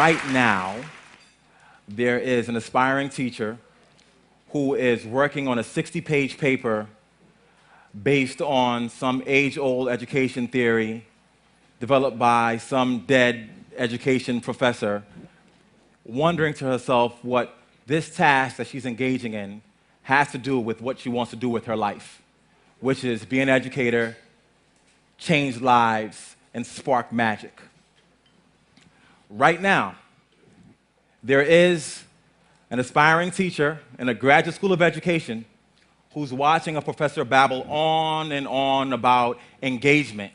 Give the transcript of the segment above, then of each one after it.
Right now, there is an aspiring teacher who is working on a 60-page paper based on some age-old education theory developed by some dead education professor, wondering to herself what this task that she's engaging in has to do with what she wants to do with her life, which is be an educator, change lives, and spark magic. Right now, there is an aspiring teacher in a graduate school of education who's watching a professor babble on and on about engagement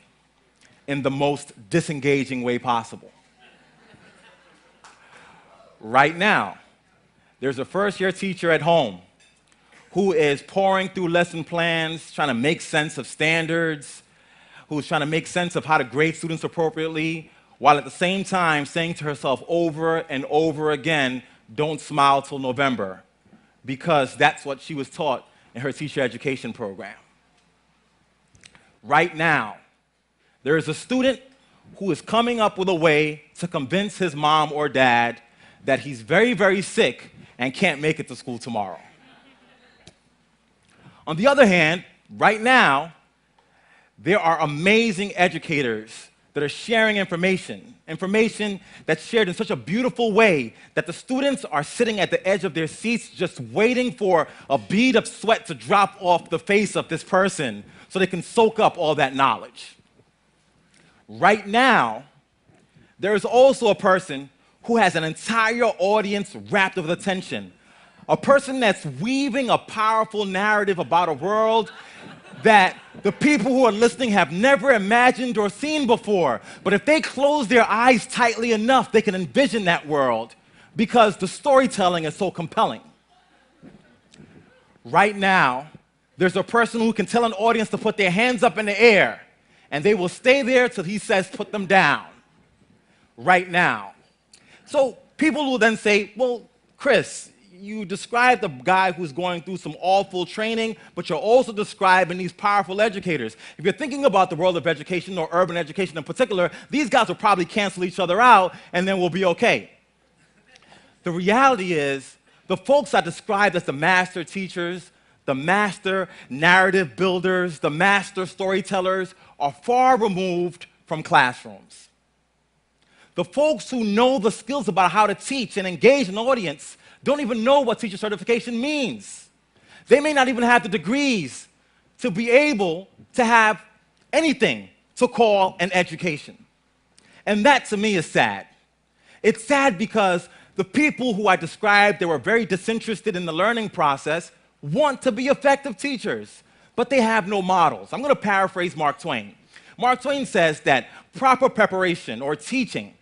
in the most disengaging way possible. Right now, there's a first-year teacher at home who is pouring through lesson plans, trying to make sense of standards, who's trying to make sense of how to grade students appropriately, while at the same time saying to herself over and over again, don't smile till November, because that's what she was taught in her teacher education program. Right now, there is a student who is coming up with a way to convince his mom or dad that he's very, very sick and can't make it to school tomorrow. On the other hand, right now, there are amazing educators that are sharing information that's shared in such a beautiful way that the students are sitting at the edge of their seats just waiting for a bead of sweat to drop off the face of this person so they can soak up all that knowledge. Right now, there is also a person who has an entire audience wrapped with attention, a person that's weaving a powerful narrative about a world that the people who are listening have never imagined or seen before. But if they close their eyes tightly enough, they can envision that world because the storytelling is so compelling. Right now, there's a person who can tell an audience to put their hands up in the air, and they will stay there till he says, put them down. Right now. So people will then say, well, Chris, you described a guy who's going through some awful training, but you're also describing these powerful educators. If you're thinking about the world of education or urban education in particular, these guys will probably cancel each other out and then we'll be okay. The reality is, the folks I described as the master teachers, the master narrative builders, the master storytellers are far removed from classrooms. The folks who know the skills about how to teach and engage an audience don't even know what teacher certification means. They may not even have the degrees to be able to have anything to call an education. And that, to me, is sad. It's sad because the people who I described that were very disinterested in the learning process want to be effective teachers, but they have no models. I'm going to paraphrase Mark Twain. Mark Twain says that proper preparation or teaching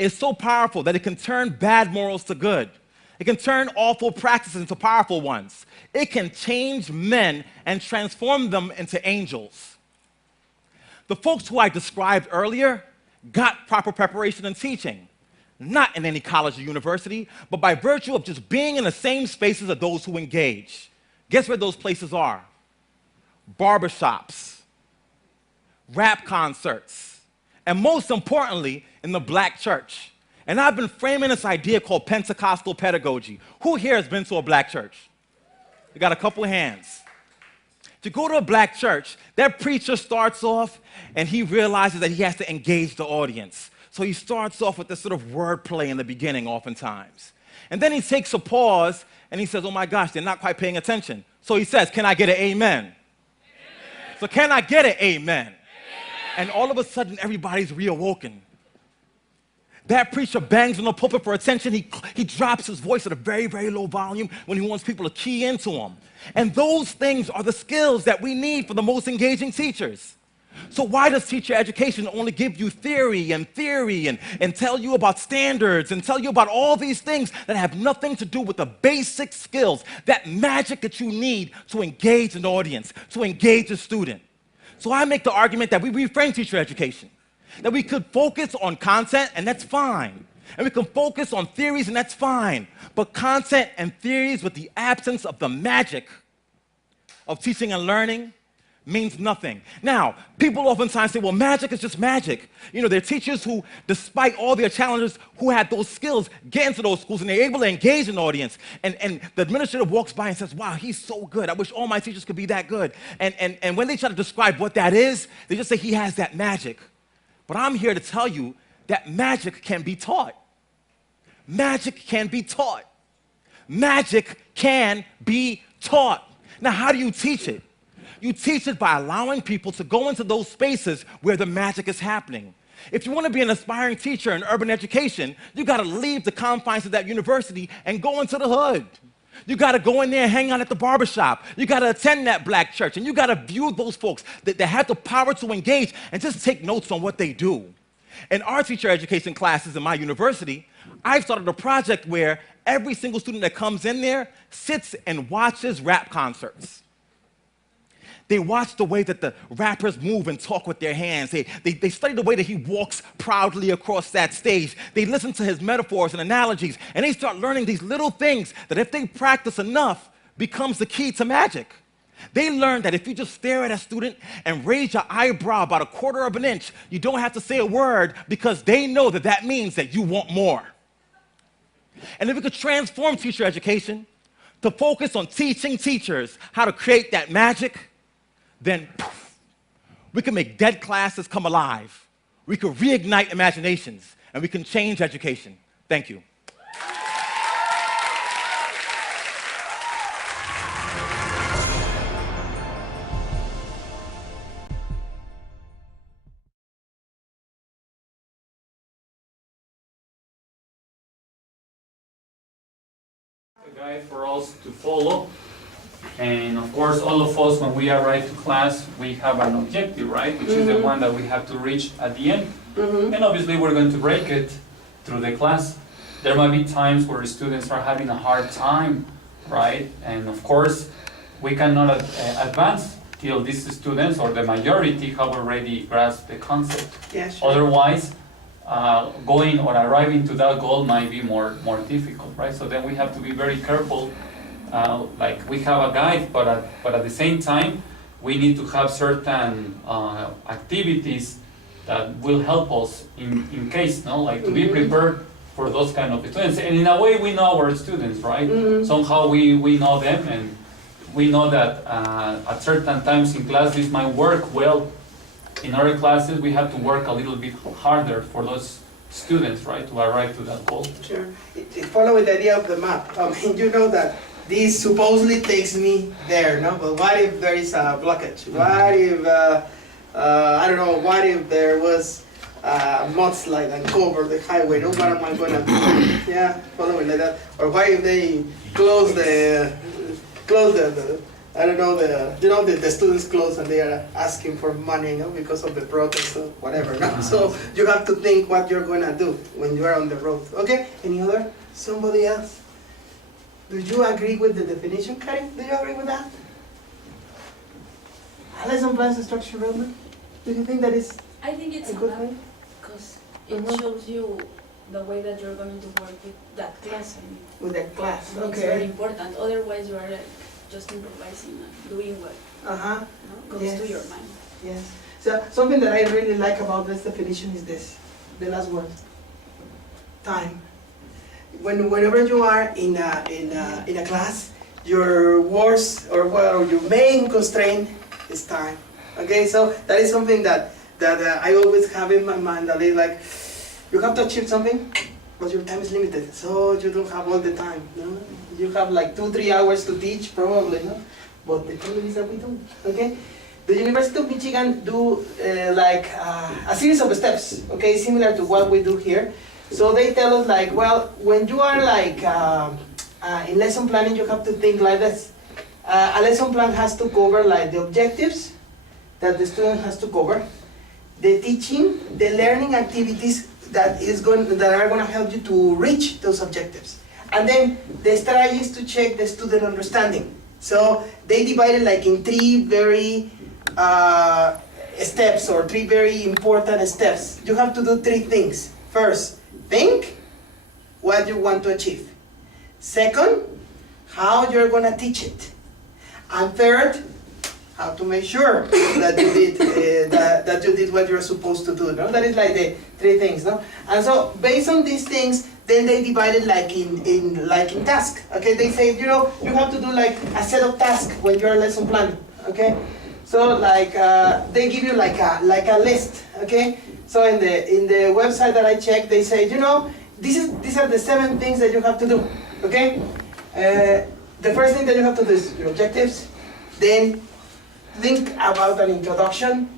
is so powerful that it can turn bad morals to good. It can turn awful practices into powerful ones. It can change men and transform them into angels. The folks who I described earlier got proper preparation and teaching, not in any college or university, but by virtue of just being in the same spaces of those who engage. Guess where those places are? Barbershops, rap concerts, and most importantly, in the black church. And I've been framing this idea called Pentecostal pedagogy. Who here has been to a black church? We got a couple of hands. To go to a black church, that preacher starts off and he realizes that he has to engage the audience. So he starts off with this sort of wordplay in the beginning oftentimes. And then he takes a pause and he says, oh my gosh, they're not quite paying attention. So he says, can I get an amen? Amen. So can I get an amen? Amen? And all of a sudden, everybody's reawoken. That preacher bangs on the pulpit for attention. He drops his voice at a very, very low volume when he wants people to key into him. And those things are the skills that we need for the most engaging teachers. So why does teacher education only give you theory and tell you about standards and tell you about all these things that have nothing to do with the basic skills, that magic that you need to engage an audience, to engage a student? So I make the argument that we reframe teacher education. That we could focus on content, and that's fine. And we can focus on theories, and that's fine. But content and theories with the absence of the magic of teaching and learning means nothing. Now, people oftentimes say, well, magic is just magic. You know, there are teachers who, despite all their challenges, who had those skills, get into those schools and they're able to engage an audience. And the administrator walks by and says, wow, he's so good. I wish all my teachers could be that good. And when they try to describe what that is, they just say he has that magic. But I'm here to tell you that magic can be taught. Magic can be taught. Magic can be taught. Now, how do you teach it? You teach it by allowing people to go into those spaces where the magic is happening. If you want to be an aspiring teacher in urban education, you got to leave the confines of that university and go into the hood. You got to go in there and hang out at the barbershop. You got to attend that black church, and you got to view those folks that have the power to engage and just take notes on what they do. In our teacher education classes in my university, I've started a project where every single student that comes in there sits and watches rap concerts. They watch the way that the rappers move and talk with their hands. They study the way that he walks proudly across that stage. They listen to his metaphors and analogies, and they start learning these little things that if they practice enough, becomes the key to magic. They learn that if you just stare at a student and raise your eyebrow about 1/4 of an inch, you don't have to say a word because they know that that means that you want more. And if we could transform teacher education to focus on teaching teachers how to create that magic, then poof, we can make dead classes come alive. We can reignite imaginations, and we can change education. Thank you. A guide for us to follow. And of course, all of us, when we arrive to class, we have an objective, right? Which is the one that we have to reach at the end. And obviously, we're going to break it through the class. There might be times where students are having a hard time, right? And of course, we cannot advance till these students, or the majority, have already grasped the concept. Yeah, sure. Otherwise, going or arriving to that goal might be more difficult, right? So then we have to be very careful. Like we have a guide, but at the same time, we need to have certain activities that will help us in case, no, like to be prepared for those kind of students. And in a way, we know our students, right? Somehow we know them, and we know that at certain times in class this might work well. In other classes, we have to work a little bit harder for those students, right, to arrive to that goal. Sure. Following the idea of the map, I mean, you know that this supposedly takes me there, no? But what if there is a blockage? What if, I don't know, what if there was a mudslide and cover the highway? No, what am I gonna do? Yeah, following like that. Or what if they close the I don't know, the students close and they are asking for money, you know, because of the protest or whatever, no? So you have to think what you're gonna do when you are on the road. Okay, any other? Somebody else? Do you agree with the definition, Karin? Do you agree with that? A lesson plan structure roadmap? Do you think that is I think it's a good thing? because it shows you the way that you're going to work with that class. And With the class, it's very okay. important. Otherwise, you are just improvising and doing what Uh-huh, goes Yes. to your mind. yes. So something that I really like about this definition is this, the last word, time. Whenever you are in a class, your worst or your main constraint is time. Okay, so that is something that I always have in my mind. That is like, you have to achieve something, but your time is limited, so you don't have all the time. No? You have like 2-3 hours to teach, probably, no? But the problem is that we don't. Okay, the University of Michigan do like a series of steps. Okay, similar to what we do here. So they tell us like, well, when you are like in lesson planning, you have to think like this. A lesson plan has to cover like the objectives that the student has to cover, the teaching, the learning activities that are going to help you to reach those objectives, and then the strategies to check the student understanding. So they divide it like in 3 very steps, or 3 very important steps. You have to do 3 things. First, think what you want to achieve. Second, how you're going to teach it. And third, how to make sure that you did that you did what you're supposed to do. No, that is like the 3 things. No, and so based on these things, then they divide it like in tasks. Okay, they say, you know, you have to do like a set of tasks when you're lesson planning. Okay, so like they give you like a list. Okay, so in the website that I checked, they say, you know, these are the 7 things that you have to do. Okay, the first thing that you have to do is your objectives. Then think about an introduction,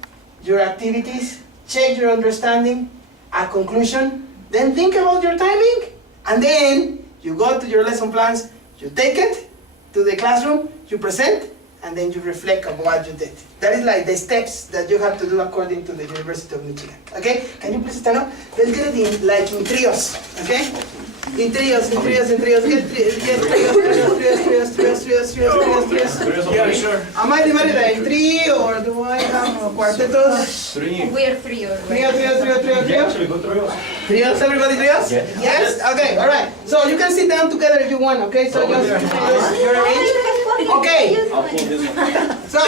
your activities, check your understanding, a conclusion, then think about your timing, and then you go to your lesson plans, you take it to the classroom, you present, and then you reflect on what you did. That is like the steps that you have to do according to the University of Michigan. Okay? Can you please stand up? Let's get it in trios. Okay? In trios. Get trios. Yeah, sure. Am I divided in 3 or do I have cuartetos? 3. We are 3 already. Trios? Trios, everybody trios? Yes? Okay, alright. So you can sit down together if you want, okay? So just your arrange. Okay. So,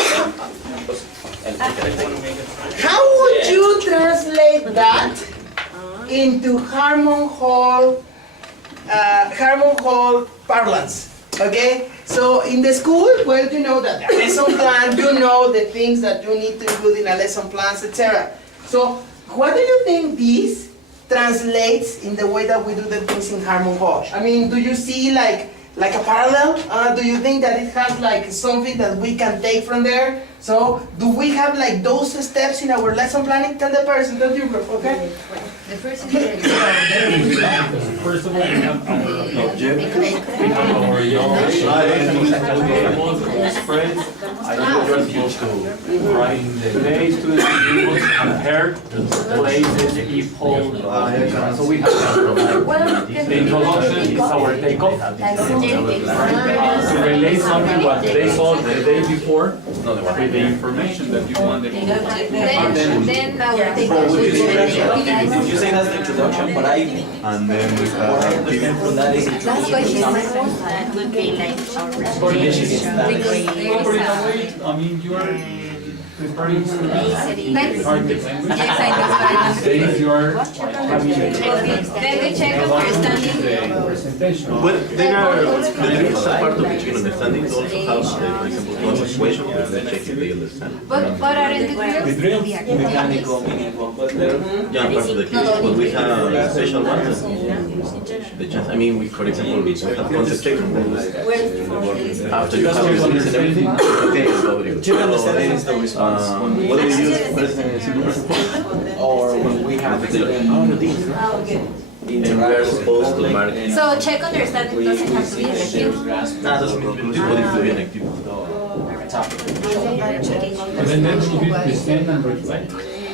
how would you translate that into Harmon Hall parlance? Okay, so in the school, well, you know that the lesson plan, you know the things that you need to include in a lesson plans, etc. So, what do you think this translates in the way that we do the things in Harmon Hall? I mean, do you see like a parallel? Do you think that it has like something that we can take from there? So, do we have like those steps in our lesson planning? Tell the person, don't you, okay? The first is the First of all, we have our objective, we have our spreads. I think you're supposed to write in the day, students must compare places, people. So we have the introduction is our takeoff. To relate something what they saw the day before with the information that you want them to know. then our Did you say that's the introduction? But and then we have That's why she's I mean, you are preparing Yes, I Then you are having Then we check understanding. the presentation. Well, there is a part of Michigan understanding also have, for example, one equation where they check if they understand. But aren't the The drills? drills, mechanical, meaningful, but they're Yeah, part of the case, but we have special ones. The chance, I mean, we, for example, we have concept check. After you have your and everything, okay, Check understanding is the response. what do we use? Simple present form. Or when we have And we are supposed to mark. So check understanding doesn't have to be effective. Doesn't include what is doing active. And then should be present and reflect.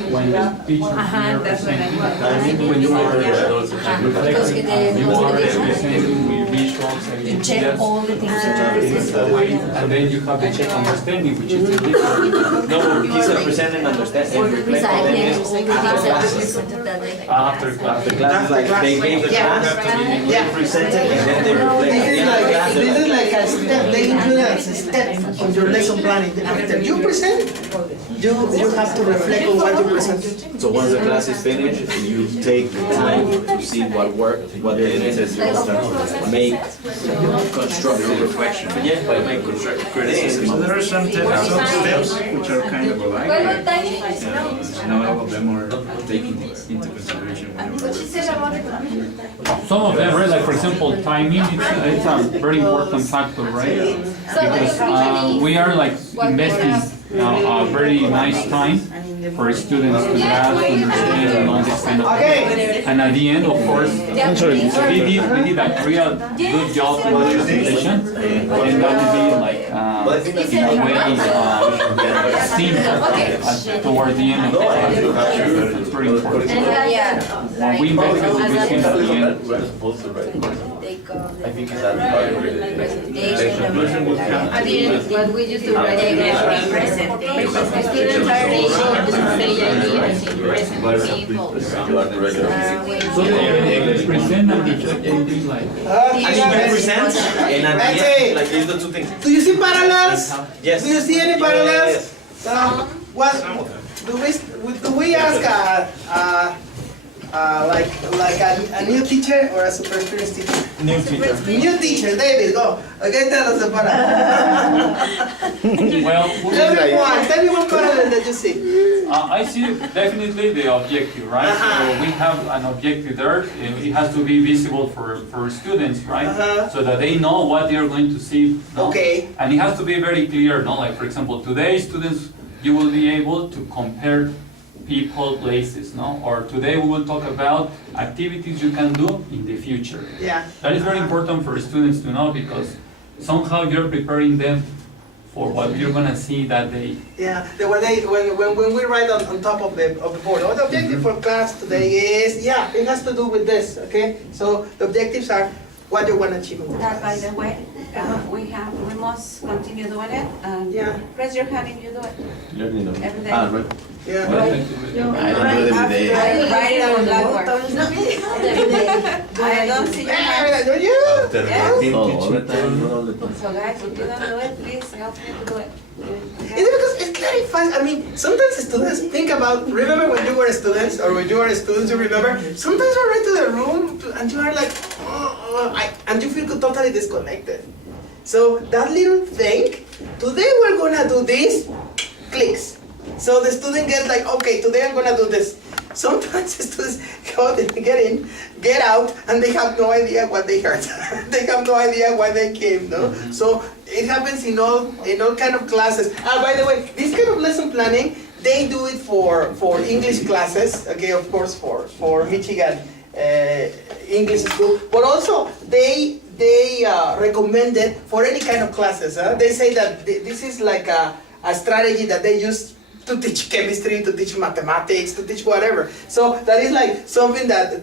When the teacher here presenting, I mean, when you are reflecting, you are presenting with visuals and To check yes. all the things that you present. And then you have the check understanding, which is the difference. No, he said present and understand and reflect on them Recycling is all the things that we presented that day. After class. the class is like they gave the class, Yeah. presented, and then they reflect. This is like a step, they include as a step on your lesson planning. After you present, you have to reflect on what you presented. So once the class is finished, you take the time to see what worked, what didn't, make constructive reflection. Yeah, but make constructive criticism. So there are some steps which are kind of alike. Well, tiny. Not all of them are taken into consideration What whenever. she said about it. Some of them, right, like for example, timing, it's a very important factor, right? Because we are like investing a very nice time for students to grasp, understand, and all this kind of thing. And at the end, of course, we did a real good job in the presentation, and that would be like, in a way, seen toward the end of the class. It's very important. When we invested in this thing at the end, We're supposed to write. I think it's that part of At the end, what we used to write is presentation. Students are reading, say, example. You are the regular. So they present something like. I mean, you present, and at That's the end, it. like, these the two things. Do you see parallels? Yes. Do you see any parallels? Yes. So, what do we ask like a new teacher or a super experienced teacher? New teacher. New teacher, David, go. Okay, tell us the parallel. Well, Tell me one parallel that you see. I see definitely the objective, right? So we have an objective there. It has to be visible for students, right? So that they know what they are going to see. No? Okay. And it has to be very clear, no? Like, for example, today students, you will be able to compare people, places, no? Or today we will talk about activities you can do in the future. Yeah. That is very important for students to know because somehow you're preparing them for what you're gonna see that day. Yeah, when we write on top of the board, the objective for class today is, yeah, it has to do with this, okay? So the objectives are what you want to achieve in the That, by class. the way, we must continue doing it, and Yeah. raise your hand if you do it. Learning them. Every day. Ah, right. Yeah. I don't do it every day. I write it on blackboard. I don't see your hand. Yeah, do you? Yes. Oh, all the time, not all the time. So guys, if you don't do it, please help me to do it. Is it because it clarifies? I mean, sometimes students think about, remember when you were students, or when you were students, you remember, sometimes you are into the room and you are like, and you feel totally disconnected. So that little thing, today we're gonna do this, clicks. So the student gets like, okay, today I'm gonna do this. Sometimes the students go, they get in, get out, and they have no idea what they heard. They have no idea why they came, no? So it happens in all kind of classes. By the way, this kind of lesson planning, they do it for English classes, okay, of course, for Michigan English school, but also they recommend it for any kind of classes. They say that this is like a strategy that they use to teach chemistry, to teach mathematics, to teach whatever. So that is like something that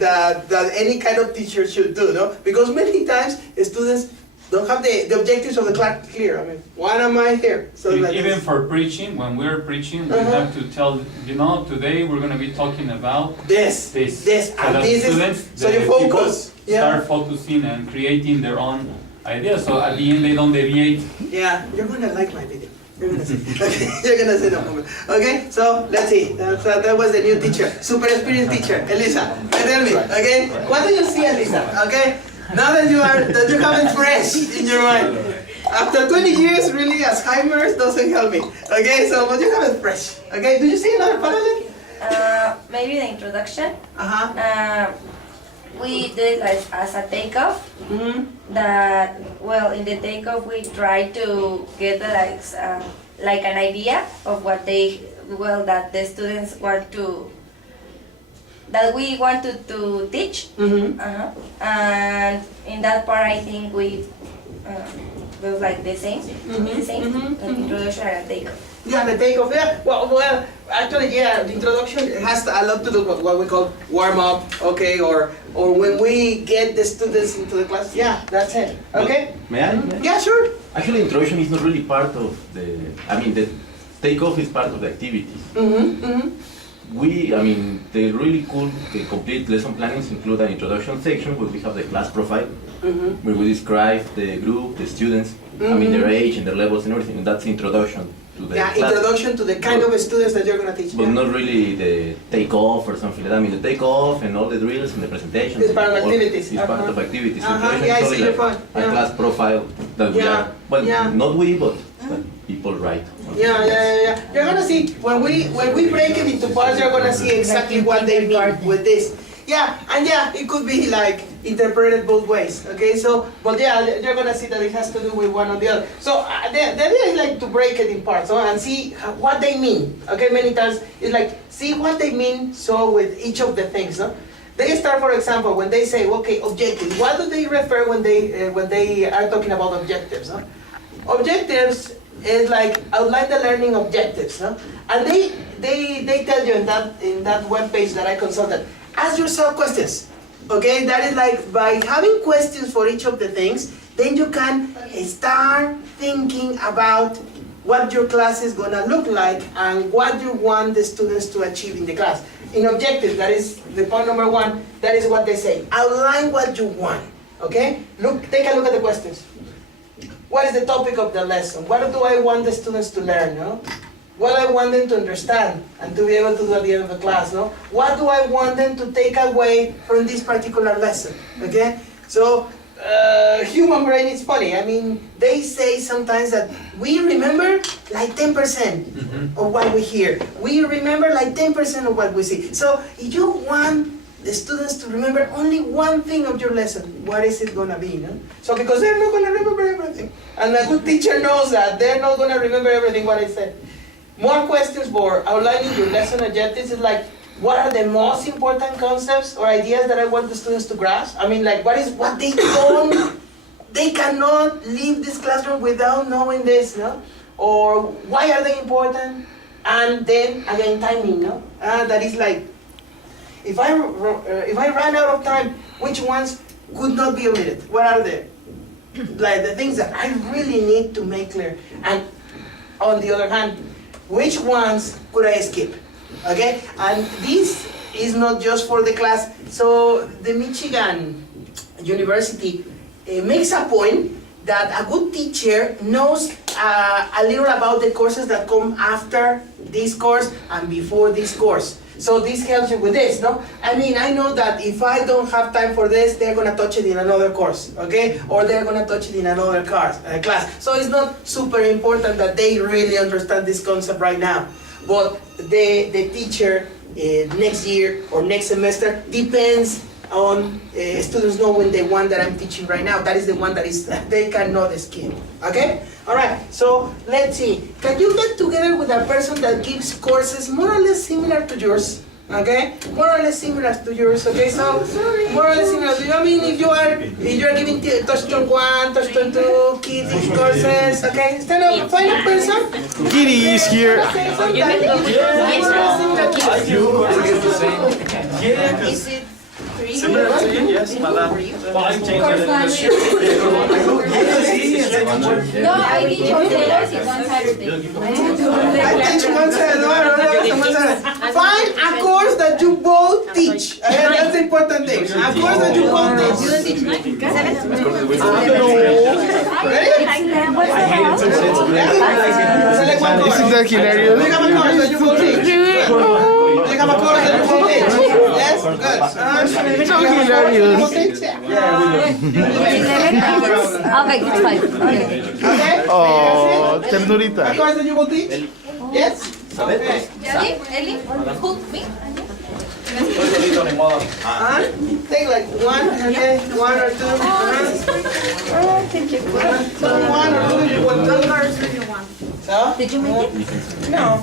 any kind of teacher should do, no? Because many times students don't have the objectives of the class clear. I mean, why am I here? So like Even this. for preaching, when we're preaching, we have to tell, today we're gonna be talking about This, this. this, So and that this students, is, so the you focus. people start focusing and creating their own ideas, so at the end they don't deviate. Yeah, you're gonna like my video. You're gonna see. Okay, you're gonna see the moment. Okay, so let's see. That was the new teacher, super experienced teacher, Elisa. Tell me, okay? What do you see, Elisa? Okay, now that you have it fresh in your mind. After 20 years, really, Alzheimer's doesn't help me. Okay, so but you have it fresh. Okay, do you see another parallel? Maybe the introduction. Uh-huh. We did like as a takeoff. That in the takeoff we try to get like an idea of what that the students want to, that we want to teach. And in that part I think we do like the same, like introduction and takeoff. Yeah, the takeoff. Yeah. Well, actually, yeah. The introduction has a lot to do with what we call warm up, okay, or when we get the students into the class. Yeah, that's it. Okay. May I? Yeah, sure. Actually, introduction is not really part of the. I mean, the takeoff is part of the activities. The really cool, the complete lesson plannings include an introduction section where we have the class profile, where we describe the group, the students, their age and their levels and everything, and that's the introduction to the class. Introduction to the kind of students that you're gonna teach. But not really the takeoff or something like that. I mean, the takeoff and all the drills and the presentations. It's part of activities. It's part of activities. Introduction Yeah, I is see only your like point. a Yeah. class profile that we Yeah. are, well, Yeah. not we, but people write. Yeah. You're gonna see when we break it into parts, you're gonna see exactly what they mean with this. Yeah, and yeah, it could be like interpreted both ways. Okay, so but yeah, you're gonna see that it has to do with one or the other. So the idea is like to break it in parts, and see what they mean. Okay, many times it's like see what they mean. So with each of the things, no. They start, for example, when they say, okay, objectives. What do they refer when they are talking about objectives? No? Objectives is like outline the learning objectives, no? And they tell you in that web page that I consulted, ask yourself questions. Okay, that is like by having questions for each of the things, then you can start thinking about what your class is gonna look like and what you want the students to achieve in the class. in objectives, that is the point number 1, that is what they say. Outline what you want, okay? Take a look at the questions. What is the topic of the lesson? What do I want the students to learn, no? What I want them to understand and to be able to do at the end of the class, no? What do I want them to take away from this particular lesson, okay? So, human brain is funny. I mean, they say sometimes that we remember like 10% of what we hear. We remember like 10% of what we see. So, if you want the students to remember only one thing of your lesson, what is it going to be? No? So, because they're not going to remember everything. And a good teacher knows that. They're not going to remember everything what I said. More questions for outlining your lesson objectives is like, what are the most important concepts or ideas that I want the students to grasp? I mean, like, what they don't, they cannot leave this classroom without knowing this, no? Or why are they important? And then, again, timing, no? That is like, if I run out of time, which ones could not be omitted? What are they? Like the things that I really need to make clear. And on the other hand, which ones could I skip? Okay, and this is not just for the class. So the Michigan University makes a point that a good teacher knows a little about the courses that come after this course and before this course. So this helps you with this, no? I mean, I know that if I don't have time for this, they're gonna touch it in another course, okay? Or they're gonna touch it in another class. So it's not super important that they really understand this concept right now. But the teacher next year or next semester depends on students knowing the one that I'm teaching right now. That is the one that is they cannot skip. Okay? Alright, so let's see. Can you get together with a person that gives courses more or less similar to yours? Okay? More or less similar to yours, okay? So more or less similar to you. I mean, if you are giving Touchstone 1, Touchstone 2, kids courses, okay? Stand up, find a person. Kitty is here. Is it Similar to you, yes, madam. No, I teach on Saturday, one Saturday. I teach one Saturday. Find a course that you both teach. That's the important thing. A course that you both teach. You don't teach night? Select one course. Isn't that hilarious? Pick up a course that you both teach. Pick up a course that you both teach. Yes, good. So hilarious. Okay, it's fine. Okay? Oh, A ternurita. course that you both teach? Yes? Okay. Eli? Who? Me? Take like one, okay? One or two. So one or two. So? Did you make it? No.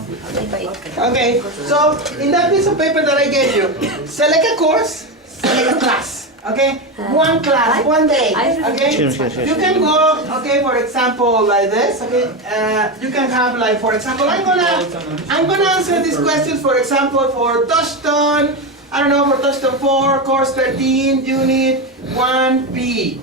Okay, so in that piece of paper that I gave you, select a course, select a class. Okay? One class, one day. Okay? You can go, okay, for example, like this. Okay? You can have like, for example, I'm gonna answer these questions, for example, for Touchstone, I don't know, for Touchstone 4, course 13, unit 1B.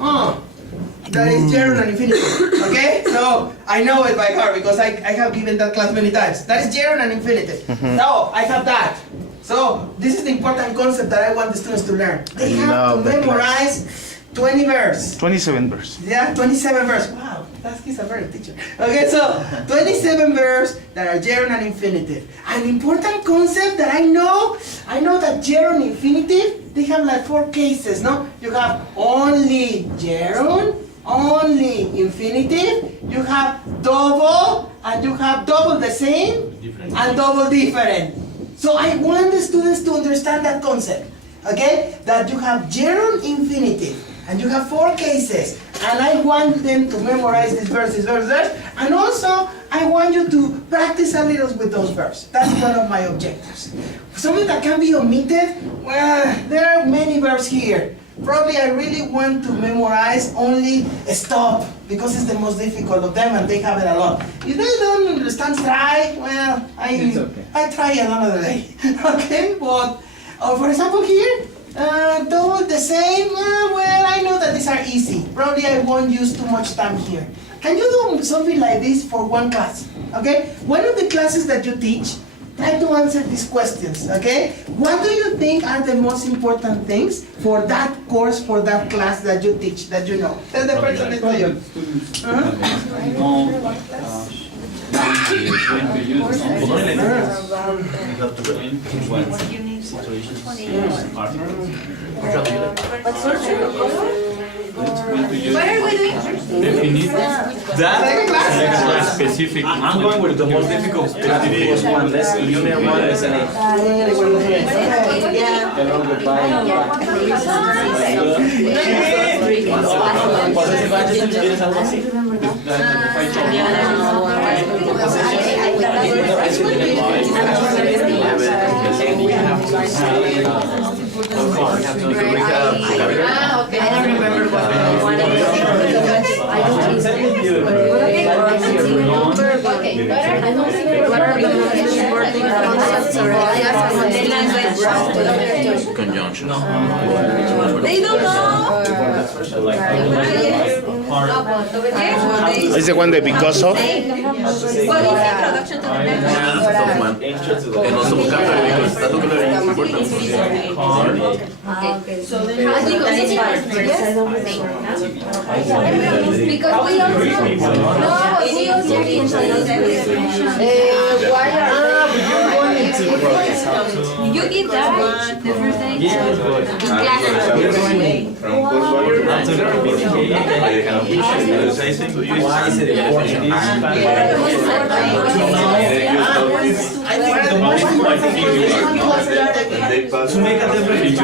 That is Gerund and infinitive, okay? So, I know it by heart because I have given that class many times. That is Gerund and infinitive. So, I have that. So, this is the important concept that I want the students to learn. They have to memorize 20 verbs. 27 verse. Yeah, 27 verbs. Wow, he's a very teacher. Okay, so 27 verbs that are gerund and infinitive. An important concept that I know that gerund and infinitive, they have like 4 cases, no? You have only gerund, only infinitive, you have double, and you have double the same, and double different. So I want the students to understand that concept, okay? That you have gerund infinitive, and you have 4 cases, and I want them to memorize these verses, and also I want you to practice a little with those verbs. That's one of my objectives. Something that can be omitted, well, there are many verbs here. Probably I really want to memorize only stop, because it's the most difficult of them and they have it a lot. If they don't understand try, well, I try another day. Okay, but for example here, double the same, well, I know that these are easy. Probably I won't use too much time here. Can you do something like this for one class? Okay, one of the classes that you teach, try to answer these questions, okay? What do you think are the most important things for that course, for that class that you teach, that you know? Tell the person next to you. Huh? What are we doing? That specific. I'm going with the most difficult class, one, unit 1, lesson 8. ¿Tienes algo así? I don't remember what I wanted to say. I don't what are the most important concepts or ideas? Conjunction. They don't know. Is the one that because of? What is introduction to the language? And also vocabulary, because that vocabulary is important. Okay. So then I think it's because we also we also why you did that the first day in Why is it important? I think the most important thing is to make a difference between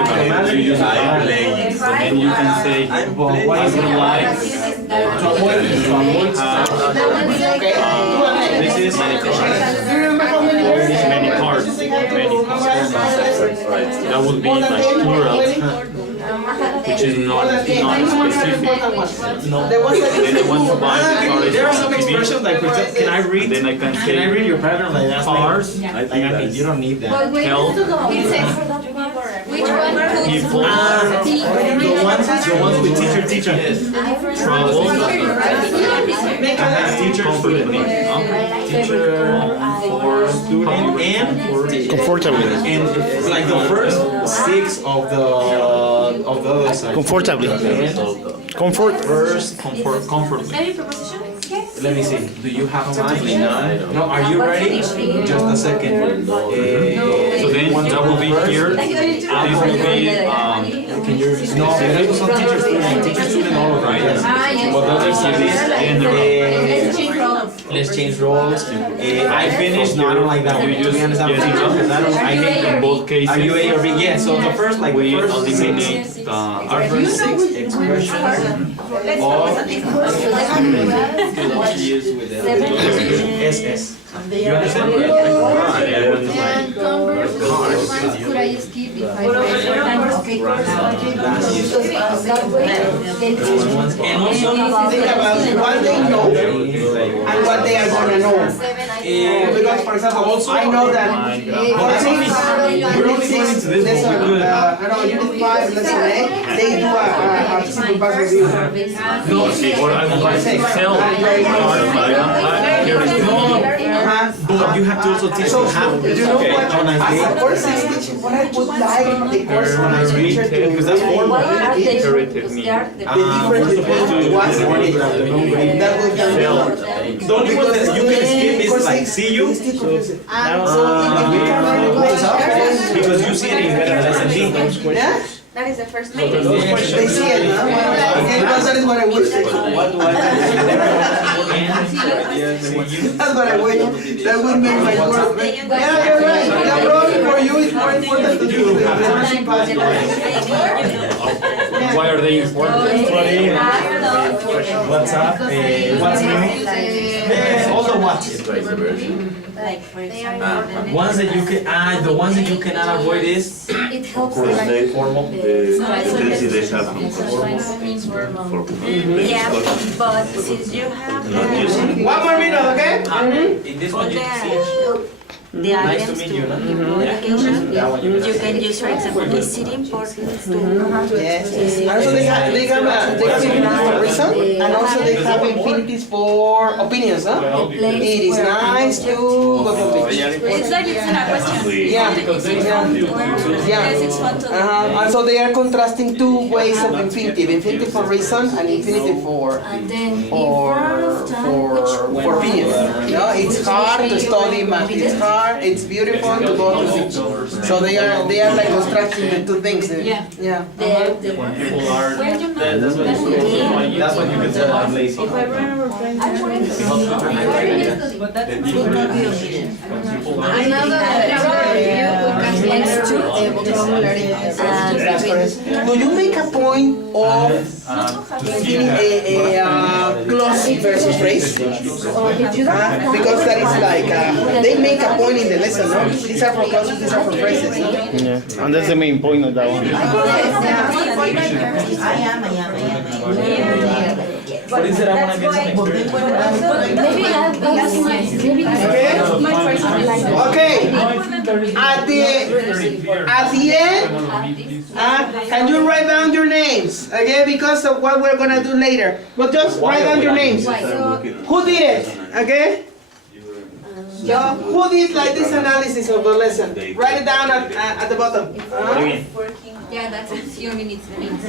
so then you can say, well, I would like to avoid this is many parts, that would be like plural, which is not specific. Then I want to buy the cars. There are some expressions like, can I read? Then I can Can I say read your pattern like that? cars, Like, I mean, you don't need that. health, which one? people, The ones with teacher. trouble, Teacher, comfortably, teacher, for student, and Comfortably. and like the first 6 of the other side. Comfortably. Comfort. First, comfortably. Any proposition? Yes. let me see. Do you have time? No, are you ready? Just a second. So then that will be here. This will be Can you? No, there is some teacher student all right. But the other side is let's change roles. I finished. No, I don't like that one. You just understand? yes, Because I don't. I think in both cases. Are you A or B? Yeah. So the first like We the first eliminate six. the First 6 expressions of SS. You understand? Could I skip if And also think about what they know and what they are gonna know. Because for example, I know that We're only going into this lesson, one. We're good. I know Unit 5, Lesson 8, they do a simple back review. No, see, or I would like to sell cars, but here is the But you have to also teach them how. You know what? As a course is teaching, what I would like the course on my teacher to Because that's formal. iterative meaning. the difference between what's and it. That will help. The only one that you can skip is like see you. Because you see it in better lesson B. Yeah? that is the first They see it, no? Because that is what I wish. That's what I wish. That would make my work. Yeah, you're right. Yeah, probably for you it's more important to do the version pass. Why are they important? What's up? What's new? All the what? Like, for example, Ones that you can the ones that you cannot avoid is it helps formal. yeah, but since you have One more minute, okay? In this one you can see the items to communication. You can use, for example, the city importance to. Yes. And also they have infinities for reason, and also they have infinities for opinions, huh? It is nice to go to the beach. It's like it's in a question. Yeah. Yes, it's fun to. And so they are contrasting two ways of infinitive: infinity for reason and infinity for And then in front of time, for opinion. You know, it's hard to study math. It's hard. It's beautiful to go to the beach. So they are like contrasting the two things. Yeah. Yeah. the People are. When you know, That's what that's when you can tell I'm lazy. if I remember correctly, I wanted to see but that's Do you make a point of glossy versus phrase? Because that is like they make a point in the lesson, no? These are for glosses, these are for phrases. No? Yeah, and that's the main point of that one. What is it? I want to get some experience. Okay. At the end, can you write down your names? Okay, because of what we're gonna do later. But just write down your names. Who did it? Okay. Who did like this analysis of the lesson? Write it down at the bottom. Yeah, that's assuming it's the names.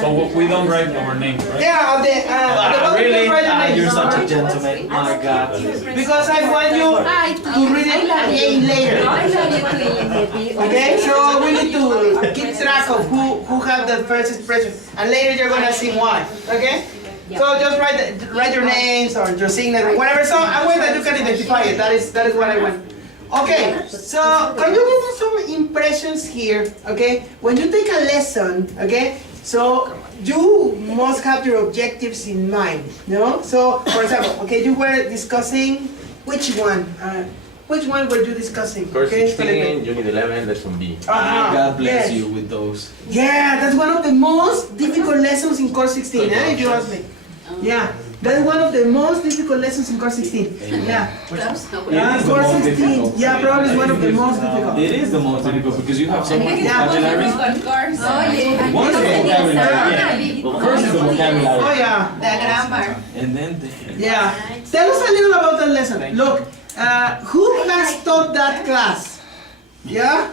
So we don't write our names, right? Yeah, at the bottom Really? you write your names. You're such a gentleman. My God. Because I want you to read it again later. Okay, so we need to keep track of who have the first expression, and later you're gonna see why. Okay, so just write your names or your signature, whatever. So I want that you can identify it. That is what I want. Okay, so can you give us some impressions here? Okay, when you take a lesson, okay, so you must have your objectives in mind. No, so for example, okay, you were discussing which one? Which one were you discussing? Course Okay, 16, Unit 11, Lesson B. God bless yes. you with those. Yeah, that's one of the most difficult lessons in course 16, if you ask me. Yeah, that's one of the most difficult lessons in course 16. Yeah. Course 16, yeah, probably is one of the most difficult. It is the most difficult because you have so much vocabulary. One is the vocabulary. First is the vocabulary. Oh yeah. The grammar. And then Yeah. Tell us a little about that lesson. Look, who has taught that class? Yeah?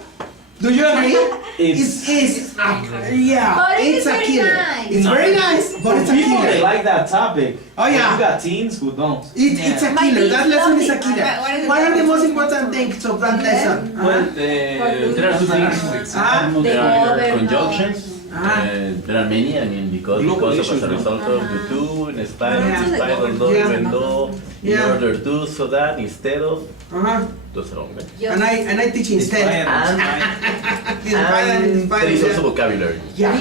Do you agree? It's yeah, But it's a killer. It's very nice, but it's a people they killer. like that topic. Oh, yeah. You got teens who don't. It's a killer. That lesson is a killer. What are the most important things of that lesson? Well, there are two things. There are conjunctions. There are many, I mean, because of as a result of the to, in spite of, although, even though, in order to, so that, instead of, those are all good. And I teach instead. And there is also vocabulary, Yeah.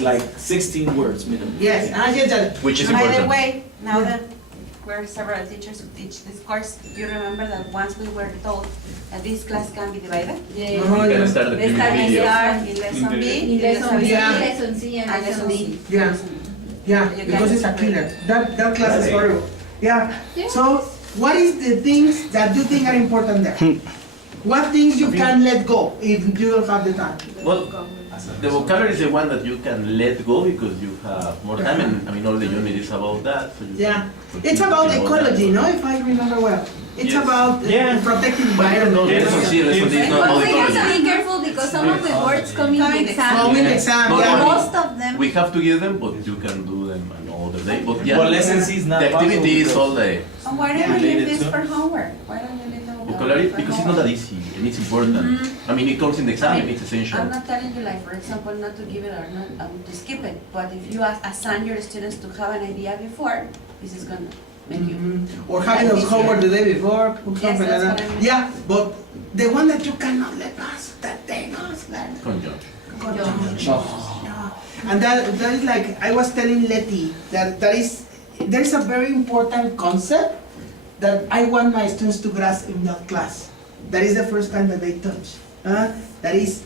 Like 16 words minimum. Yes, I get that. which is By the important. way, now that we're several teachers who teach this course, you remember that once we were told that this class can be divided? You can start the They previous start in video. lesson B, in lesson B, Yeah. lesson C and and lesson D. Yeah. Yeah, because it's a killer. That class is horrible. Yeah. So, what is the things that you think are important there? What things you can let go if you don't have the time? Well, the vocabulary is the one that you can let go because you have more time, and I mean, all the unit is about that. So you Yeah. can It's continue about talking ecology, that. no? If I remember well. It's Yes. about protecting the environment. Lesson C, lesson D is not But about we have to ecology. be careful because some of the words come in the Oh, in exam. the exam, No, yeah. no, Most of them. We have to give them, but you can do them another day. But yeah, But lesson C is not the activity possible is all the And why don't you leave related this to- for homework? Why don't you leave the vocabulary because it's not that easy and it's important. I mean, it comes in the exam and it's essential. I'm not telling you, like, for example, not to give it or not to skip it, but if you assign your students to have an idea before, this is gonna make you. Or having those homework the day before, or something like that's that. what I mean. Yeah, but the one that you cannot let pass, that they must learn. Conjunction. And that is like I was telling Letty that there is a very important concept that I want my students to grasp in that class. That is the first time that they touch. That is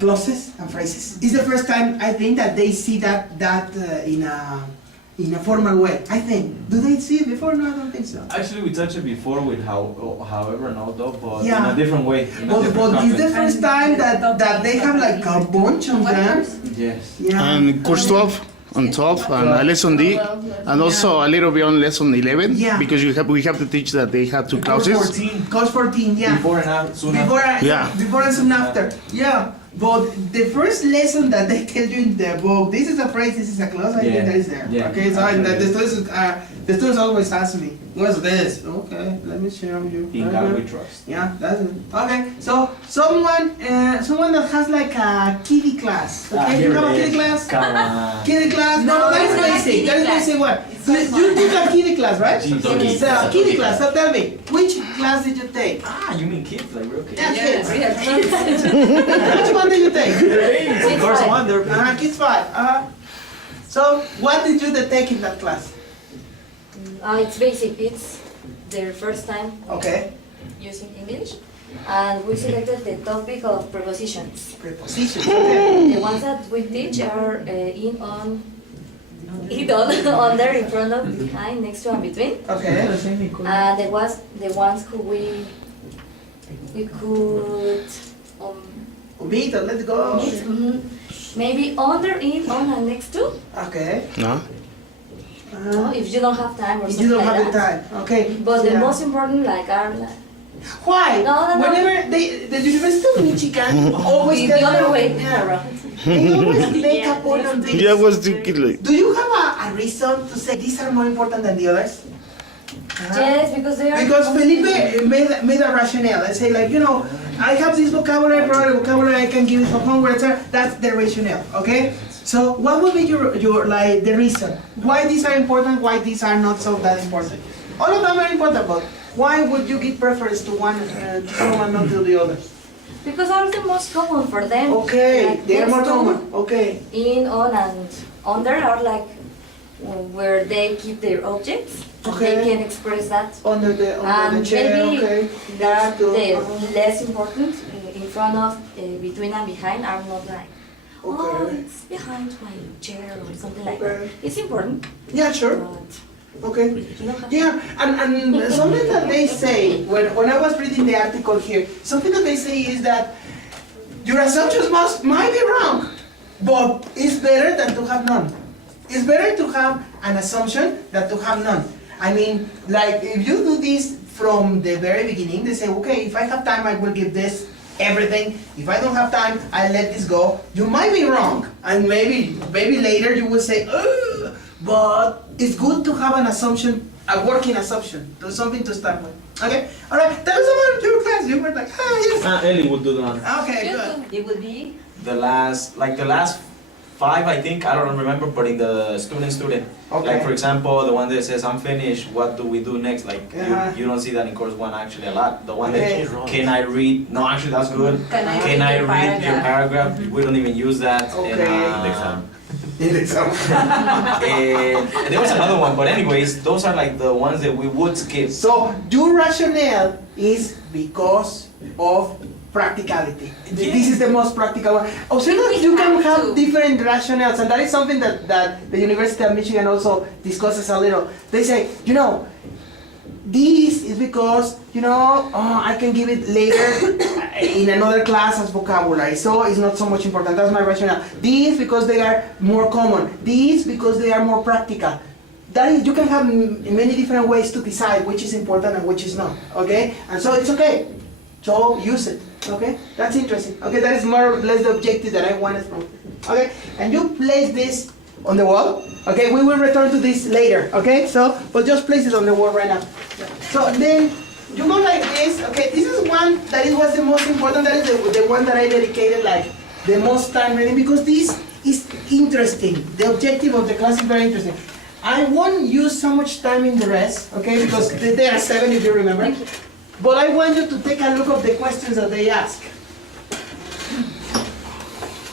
clauses and phrases. It's the first time I think that they see that in in a formal way. I think. Do they see it before? No, I don't think so. Actually, we touched it before with however now though, but Yeah. in a different way. In a But different it's the context. first time that they have like a bunch of them. Yes. Yeah. And course 12 on 12 and lesson D, and also a little bit on lesson 11, Yeah. because we have to teach that they have two Course classes. 14. Course 14, yeah. Before and after, soon Before, after. Yeah. before and soon after. Yeah. But the first lesson that they tell you in the book, this is a phrase, this is a clause, I think Yeah. that is there. Yeah. Okay, so the students always ask me, what's this? Okay, let me share with you. In God we trust. Yeah, that's it. Okay, so someone that has like a kiddie class. Okay, you have a kiddie class? Come on. Kiddie class? No, that is it's not a basic. kiddie That is class. basic one. You took a kiddie class, right? Jesus. So, kiddie class. So tell me, which class did you take? Ah, you mean kids, like real kids? Yeah, kids. Which one did you take? Of course, one, they're Kids 5. So, what did you take in that class? It's basic. It's their first time Okay. using English, and we selected the topic of prepositions. Prepositions. Okay. The ones that we teach are in, on, under, in front of, behind, next to, and between. Okay. And the ones who we could Omit or let's go. maybe under, in, on, and next to. Okay. No? If you don't have time or If something you don't like have the that. time. Okay. But the Yeah. most important, like, are like, Why? No. Whenever the University of Michigan always the tells other you- way Yeah. around. They always make a point of this. Yeah, I was thinking like, Do you have a reason to say these are more important than the others? Yes, because they are. Because Felipe made a rationale and say like, I have this vocabulary, probably vocabulary I can give it for homework, etc. That's the rationale, okay? So what would be your like the reason? Why these are important, why these are not so that important? All of them are important, but why would you give preference to one to someone not to the others? Because are the most common for them. Okay, Like they are more next to, common. Okay. In, on, and under are like where they keep their objects. Okay. They can express that. Under the And chair, maybe okay. they are Next to- the less important in front of, between and behind are not like, oh, Okay. it's behind my chair or something like Okay. that. It's important, Yeah, sure. but Okay. you don't have Yeah, and something that they say, when I was reading the article here, something that they say is that your assumptions might be wrong, but it's better than to have none. It's better to have an assumption than to have none. I mean, like if you do this from the very beginning, they say, okay, if I have time, I will give this everything. If I don't have time, I let this go. You might be wrong, and maybe later you will say, oh, but it's good to have an assumption, a working assumption, to something to start with. Okay, all right. Tell us about your class. You were like, yes. Ellie would do the honor. Okay, good. It would be, The last 5, I think, I don't remember, but in the student. Okay. Like for example, the one that says I'm finished, what do we do next? Like Uh-huh. you don't see that in course 1 actually a lot. The one Okay. that can I read? No, actually that's good. Can I Can read I your read your paragraph? paragraph? We don't even use that. Okay. And there was another one, but anyways, those are like the ones that we would skip. So your rationale is because of practicality. This is the most practical one. Observe that you can have different rationales, and that is something that the University of Michigan also discusses a little. They say, this is because, I can give it later in another class as vocabulary, so it's not so much important. That's my rationale. This because they are more common. This because they are more practical. That is, you can have many different ways to decide which is important and which is not, okay? And so it's okay. So use it, okay? That's interesting. Okay, that is more or less the objective that I wanted from. Okay, and you place this on the wall. Okay, we will return to this later. Okay, so but just place it on the wall right now. So then you go like this. Okay, this is one that was the most important. That is the one that I dedicated like the most time reading because this is interesting. The objective of the class is very interesting. I won't use so much time in the rest, okay? Because there are 7 if you remember. But I want you to take a look at the questions that they ask.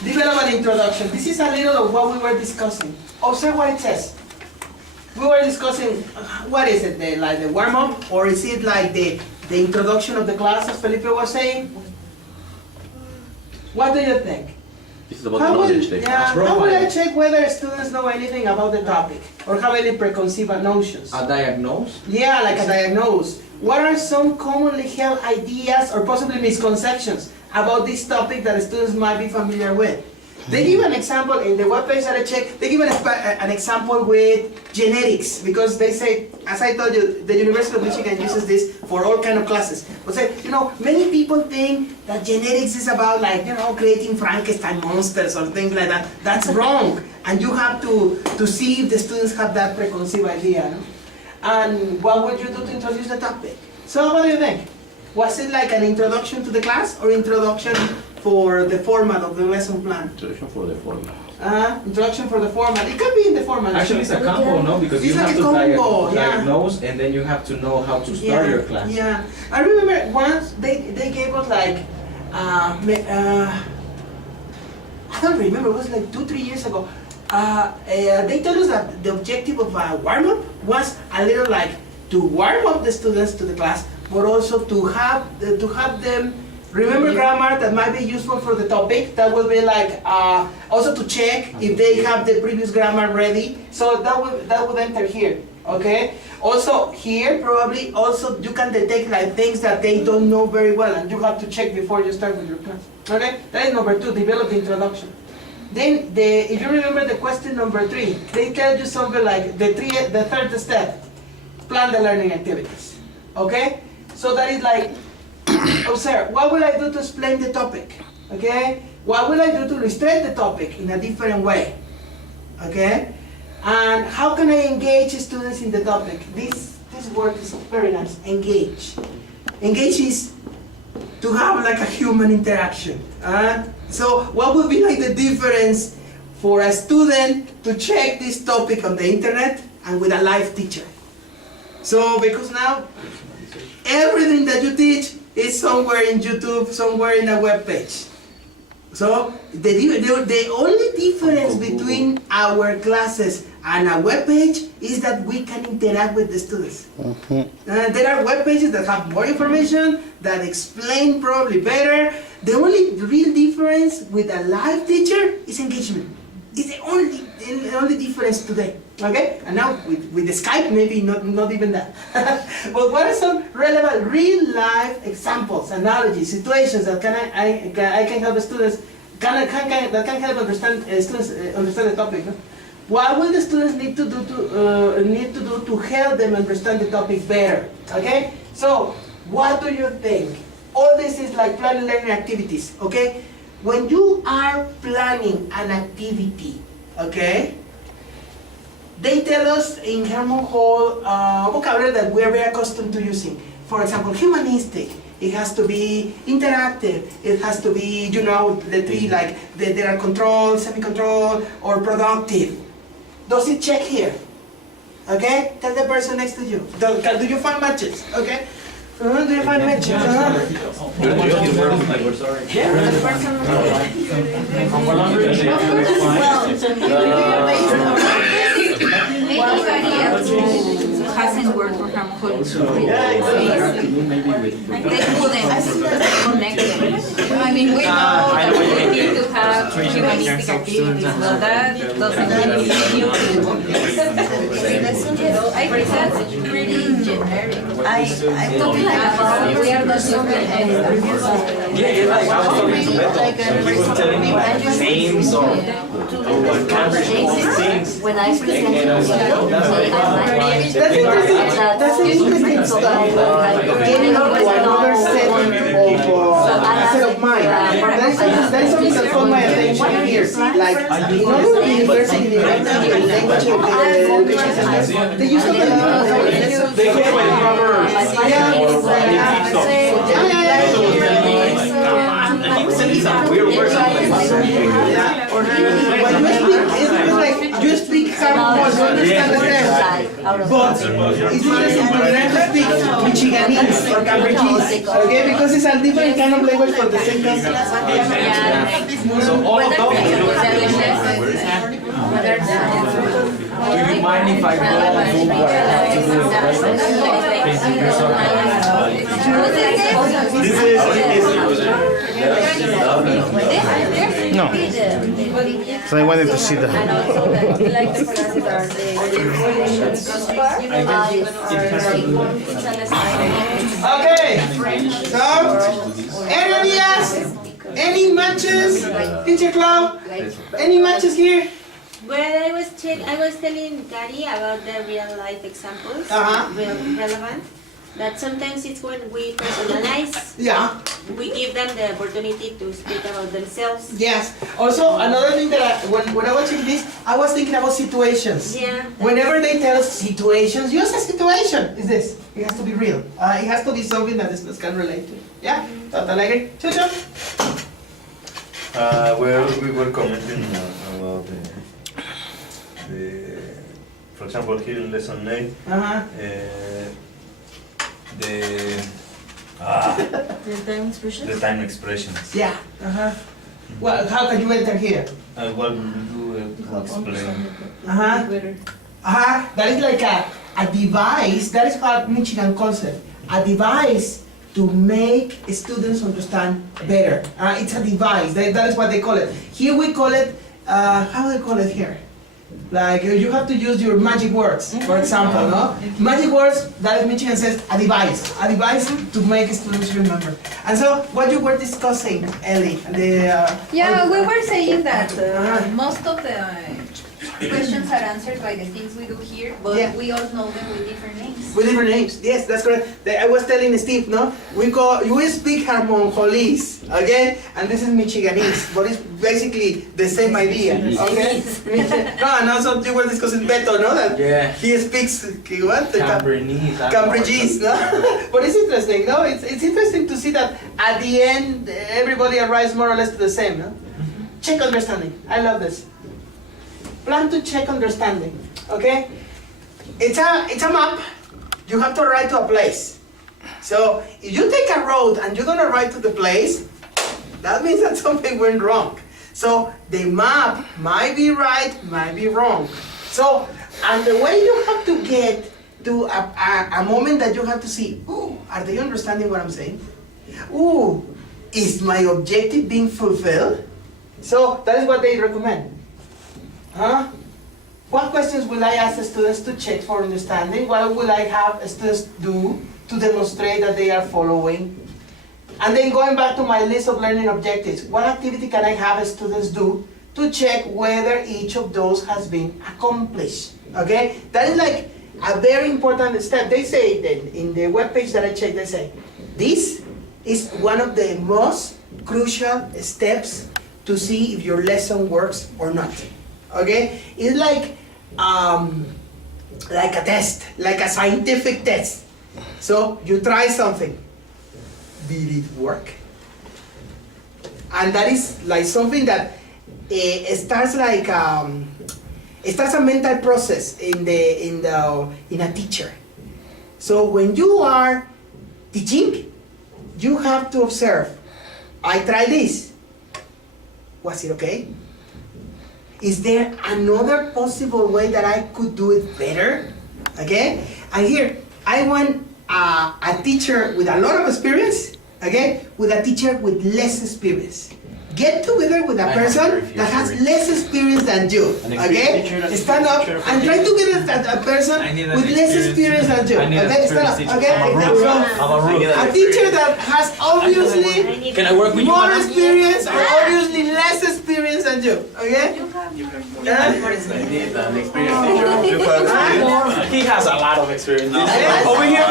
Develop an introduction. This is a little of what we were discussing. Observe what it says. We were discussing, what is it, like the warm-up? Or is it like the introduction of the class, as Felipe was saying? What do you think? This is about How will, knowledge they yeah, have. how will I check whether students know anything about the topic or have any preconceived notions? A diagnose? Yeah, like a diagnose. What are some commonly held ideas or possibly misconceptions about this topic that students might be familiar with? They give an example in the webpage that I checked. They give an example with genetics because they say, as I told you, the University of Michigan uses this for all kind of classes. But say, many people think that genetics is about creating Frankenstein monsters or things like that. That's wrong, and you have to see if the students have that preconceived idea. No? And what would you do to introduce the topic? So what do you think? Was it like an introduction to the class or introduction for the format of the lesson plan? Introduction for the format. Introduction for the format. It could be in the format. Actually, it's a combo, no? Because It's you like have a to combo, yeah. diagnose, and then you have to know how to start your class. Yeah, I remember once they gave us like, I don't remember, it was like 2-3 years ago. They told us that the objective of a warm-up was a little like to warm up the students to the class, but also to have them remember grammar that might be useful for the topic. That will be like also to check if they have the previous grammar ready. So that would enter here. Okay. Also here probably also you can detect like things that they don't know very well, and you have to check before you start with your class. Okay. That is number 2. Develop the introduction. Then if you remember the question number 3, they tell you something like the third step. Plan the learning activities. Okay. So that is like, observe, what will I do to explain the topic? Okay? What will I do to illustrate the topic in a different way? Okay? And how can I engage students in the topic? This word is very nice, engage. Engage is to have like a human interaction. So what would be like the difference for a student to check this topic on the internet and with a live teacher? So because now, everything that you teach is somewhere in YouTube, somewhere in a web page. So the only difference between our classes and a web page is that we can interact with the students. There are web pages that have more information, that explain probably better. The only real difference with a live teacher is engagement. It's the only difference today. Okay? And now with the Skype, maybe not even that. But what are some relevant real life examples, analogies, situations that I can help the students that can help students understand the topic? No? What will the students need to do to help them understand the topic better? Okay? So what do you think? All this is like planning learning activities. Okay? When you are planning an activity, okay, they tell us in Herman Hall vocabulary that we are very accustomed to using. For example, humanistic. It has to be interactive. It has to be, the three like there are control, semi-control, or productive. Does it check here? Okay, tell the person next to you. Do you find matches? Okay. Do you find matches? Anybody else who hasn't worked for Harmful they couldn't connect them. I mean, we know that we need to have humanistic activities, but that doesn't really feel I think that's pretty generic. I'm talking about we are not names or When I present That's interesting stuff. Getting into another set of mind. That is something that caught my attention here. Like, in other universities, in language education, they use something like they go by proper. Weird words. When you speak Harmon, you understand the term. But it's interesting to learn to speak Michiganese or Cambridgese, okay? Because it's a different kind of language for the same concept. So all of those. Do you mind if I No. So I wanted to see And that. also that we like the classes are the relations part, Okay, so, any ideas? Any matches? Teacher Club? Any matches here? Well, I was telling Gary about the real life examples, Uh-huh. relevant. That sometimes it's when we personalize, Yeah. we give them the opportunity to speak about themselves. Yes. Also, another thing that when I was watching this, I was thinking about situations. Yeah. Whenever they tell us situations, use a situation. Is this? It has to be real. It has to be something that the students can relate to. Yeah? Totally agree. Chucho? Well, we were commenting about for example, here in lesson 8, Uh-huh. the the time expressions. Yeah. Uh-huh. Well, how can you enter here? What will you do to explain? Uh-huh. Uh-huh. That is like a device, that is what Michigan calls it. A device to make students understand better. It's a device, that is what they call it. Here we call it, how do they call it here? Like you have to use your magic words, for example, no? Magic words, that is Michigan says a device to make students remember. And so, what you were discussing, Ellie, Yeah, we were saying that Uh-huh. most of the questions are answered by the things we do here, but Yeah. we all know them with different names. with different names. Yes, that's correct. I was telling Steve, no? We speak Harmoncolese, okay? And this is Michiganese, but it's basically the same idea, okay? No, and also you were discussing Beto, no? That Yeah. he speaks, what? Cambrinese. Cambridgese, no? But it's interesting, no? It's interesting to see that at the end, everybody arrives more or less to the same, no? Check understanding. I love this. Plan to check understanding, okay? It's a map. You have to arrive to a place. So if you take a road and you don't arrive to the place, that means that something went wrong. So the map might be right, might be wrong. So, and the way you have to get to a moment that you have to see, ooh, are they understanding what I'm saying? Ooh, is my objective being fulfilled? So that is what they recommend. Huh? What questions will I ask the students to check for understanding? What will I have students do to demonstrate that they are following? And then going back to my list of learning objectives, what activity can I have students do to check whether each of those has been accomplished? Okay? That is like a very important step. They say that in the webpage that I checked, they say, this is one of the most crucial steps to see if your lesson works or not. Okay? It's like a test, like a scientific test. So you try something. Did it work? And that is like something that starts like it starts a mental process in a teacher. So when you are teaching, you have to observe. I tried this. Was it okay? Is there another possible way that I could do it better? Okay? And here, I want a teacher with a lot of experience, okay, with a teacher with less experience. Get together with a person that has less experience than you, okay? Stand up and try to get a person with less experience than you, okay? Stand up, okay? A teacher that has obviously more experience or obviously less experience than you, okay? He has a lot of experience. Over here.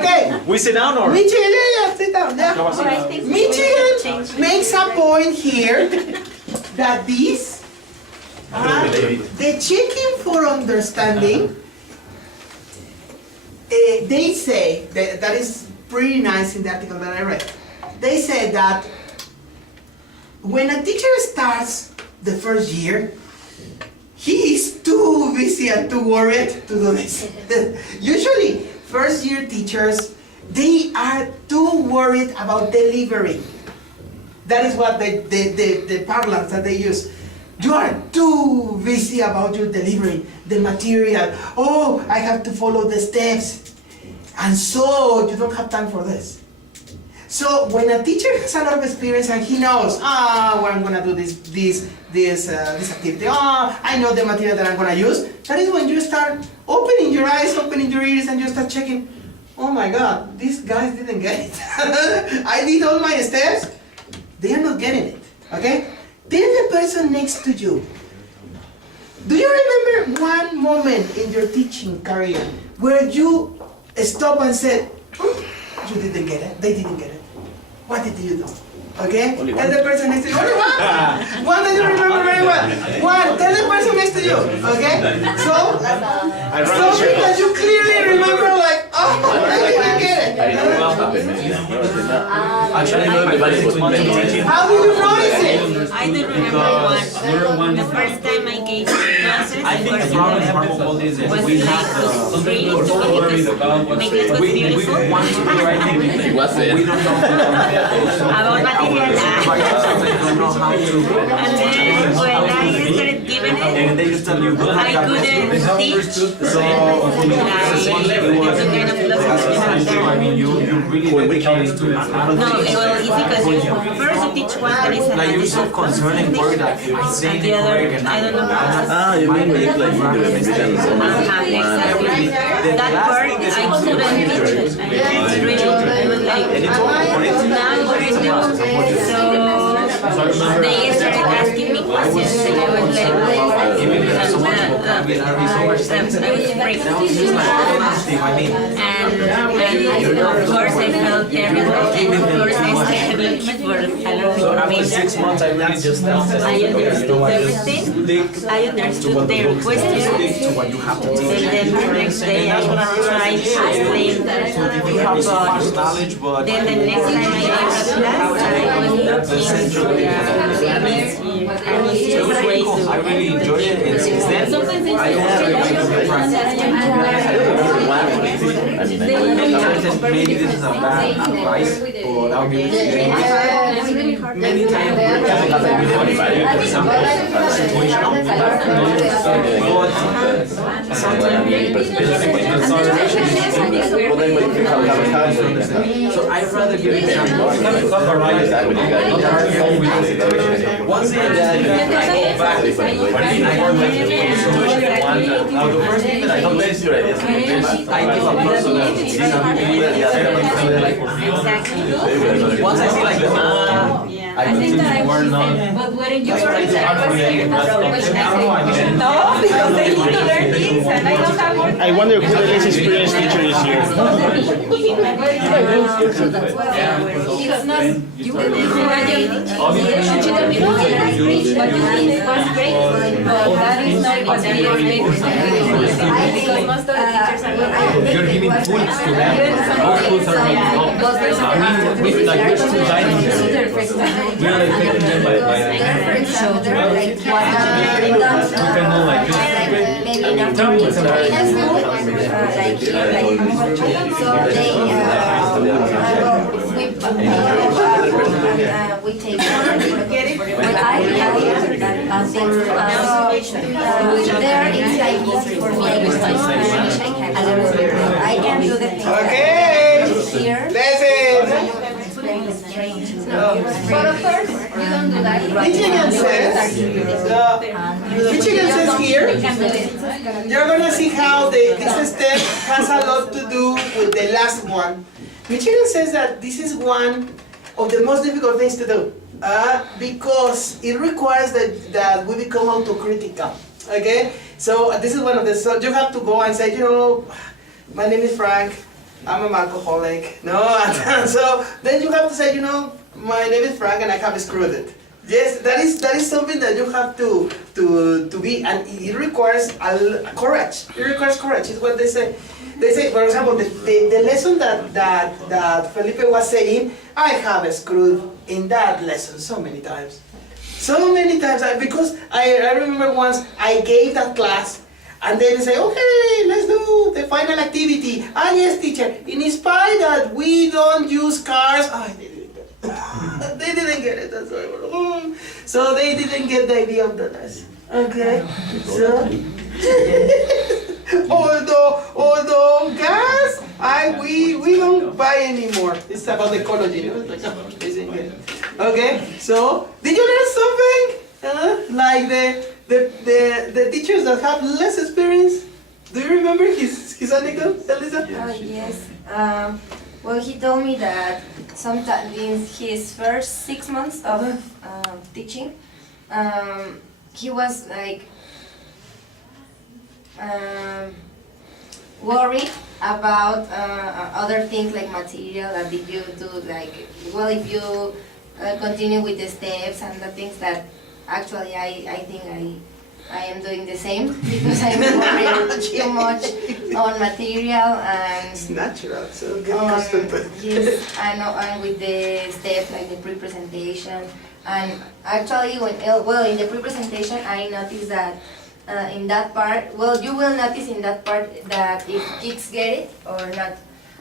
Okay. We sit down or? Michigan, yeah, sit down, yeah. Michigan makes a point here that this, the checking for understanding, they say, that is pretty nice in the article that I read. They say that when a teacher starts the first year, he is too busy and too worried to do this. Usually, first year teachers, they are too worried about delivery. That is what the parlance that they use. You are too busy about your delivery, the material. Oh, I have to follow the steps. And so you don't have time for this. So when a teacher has a lot of experience and he knows, well, I'm gonna do this activity. I know the material that I'm gonna use. That is when you start opening your eyes, opening your ears, and you start checking. Oh my God, these guys didn't get it. I did all my steps. They are not getting it. Okay? Then the person next to you. Do you remember one moment in your teaching career where you stopped and said, you didn't get it, they didn't get it? What did you do? Okay? Tell the person next to you. Only one! One that you remember very well. One, tell the person next to you. Okay? So, something that you clearly remember, like, oh, I didn't get it. I don't know what happened, man. Actually, I know everybody was paying attention. How did you notice it? I do remember one. The first time I gave classes, I think the problem in Harmon is that we have my class was beautiful. we want to do the right thing. It was it. We don't know About material. we don't know how to. And then when I started giving it, And they just tell you, go I couldn't teach. So, I mean, you really dedicated to it. No, well, it's because first you teach one that is Like, you're so concerned and worried that if I say and the the other, correct and I don't know. Ah, you mean when you play Independence? Exactly. That part, I couldn't teach it. It's really, I was like, now what do you do? So they started asking me questions and I was like, and of course I felt terrible, and of course I stayed looking for a lot of information. 6 months, I really just I understood everything. I understood their questions. And then the next day I tried to explain but then the next time I gave a class, I was looking I really enjoyed it, and since then, I have practiced. Maybe this is a bad advice, but I'll give it to you. Many times, so I'd rather give example. Once I go back, now the first thing that I do is I give a person once I see like the I think that I was but when you were no, because they need to learn things and I don't have more. I wonder who the less experienced teacher is here. It's not you congratulating. She told me, no, that's great, what you did was great, but that is not what we expect. Because most of the teachers are You're giving tools to them. Our tools are really helpful. We like we're still guiding them. We are like taking them by the hand. You can know like this. Tell me what's We take what I there is like easy for me. I can do the thing. Okay. Here. Listen. But of course, you don't do that. Michigan says here, you're gonna see how this step has a lot to do with the last one. Michigan says that this is one of the most difficult things to do because it requires that we become autocritical. Okay, so this is one of the. So you have to go and say, my name is Frank. I'm an alcoholic. No, so then you have to say, my name is Frank and I have screwed it. Yes, that is something that you have to be, and it requires courage. It requires courage. Is what they say. They say, for example, the lesson that Felipe was saying, I have screwed in that lesson so many times. So many times, because I remember once I gave that class, and then they say, okay, let's do the final activity. Ah, yes, teacher, in spite that we don't use cars, they didn't get it. They didn't get it, that's why. So they didn't get the idea of the lesson. Okay, so, although, guys, We don't buy anymore. It's about ecology, you know? It's like, oh, isn't it? Okay, so did you learn something? Like the teachers that have less experience? Do you remember his anecdote, Elisa? Oh, yes. Well, he told me that sometime in his first 6 months of teaching, he was like worried about other things like material. That did you do like, well, if you continue with the steps and the things that actually I think I am doing the same because I'm worrying too much on material and It's natural, so get accustomed to it. yes, and with the steps like the pre-presentation. And actually, in the pre-presentation, I noticed that in that part, well, you will notice in that part that if kids get it or not.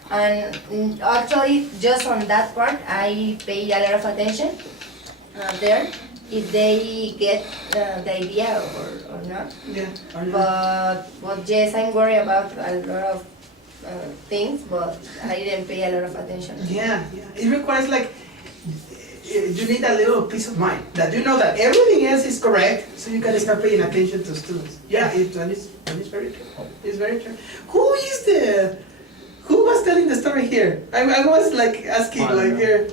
And actually, just on that part, I pay a lot of attention there, if they get the idea or not. Yeah. But yes, I'm worried about a lot of things, but I didn't pay a lot of attention. Yeah, yeah. It requires like, you need a little peace of mind that you know that everything else is correct, so you can start paying attention to students. Yeah, it's very true. It's very true. Who was telling the story here? I was like asking like here,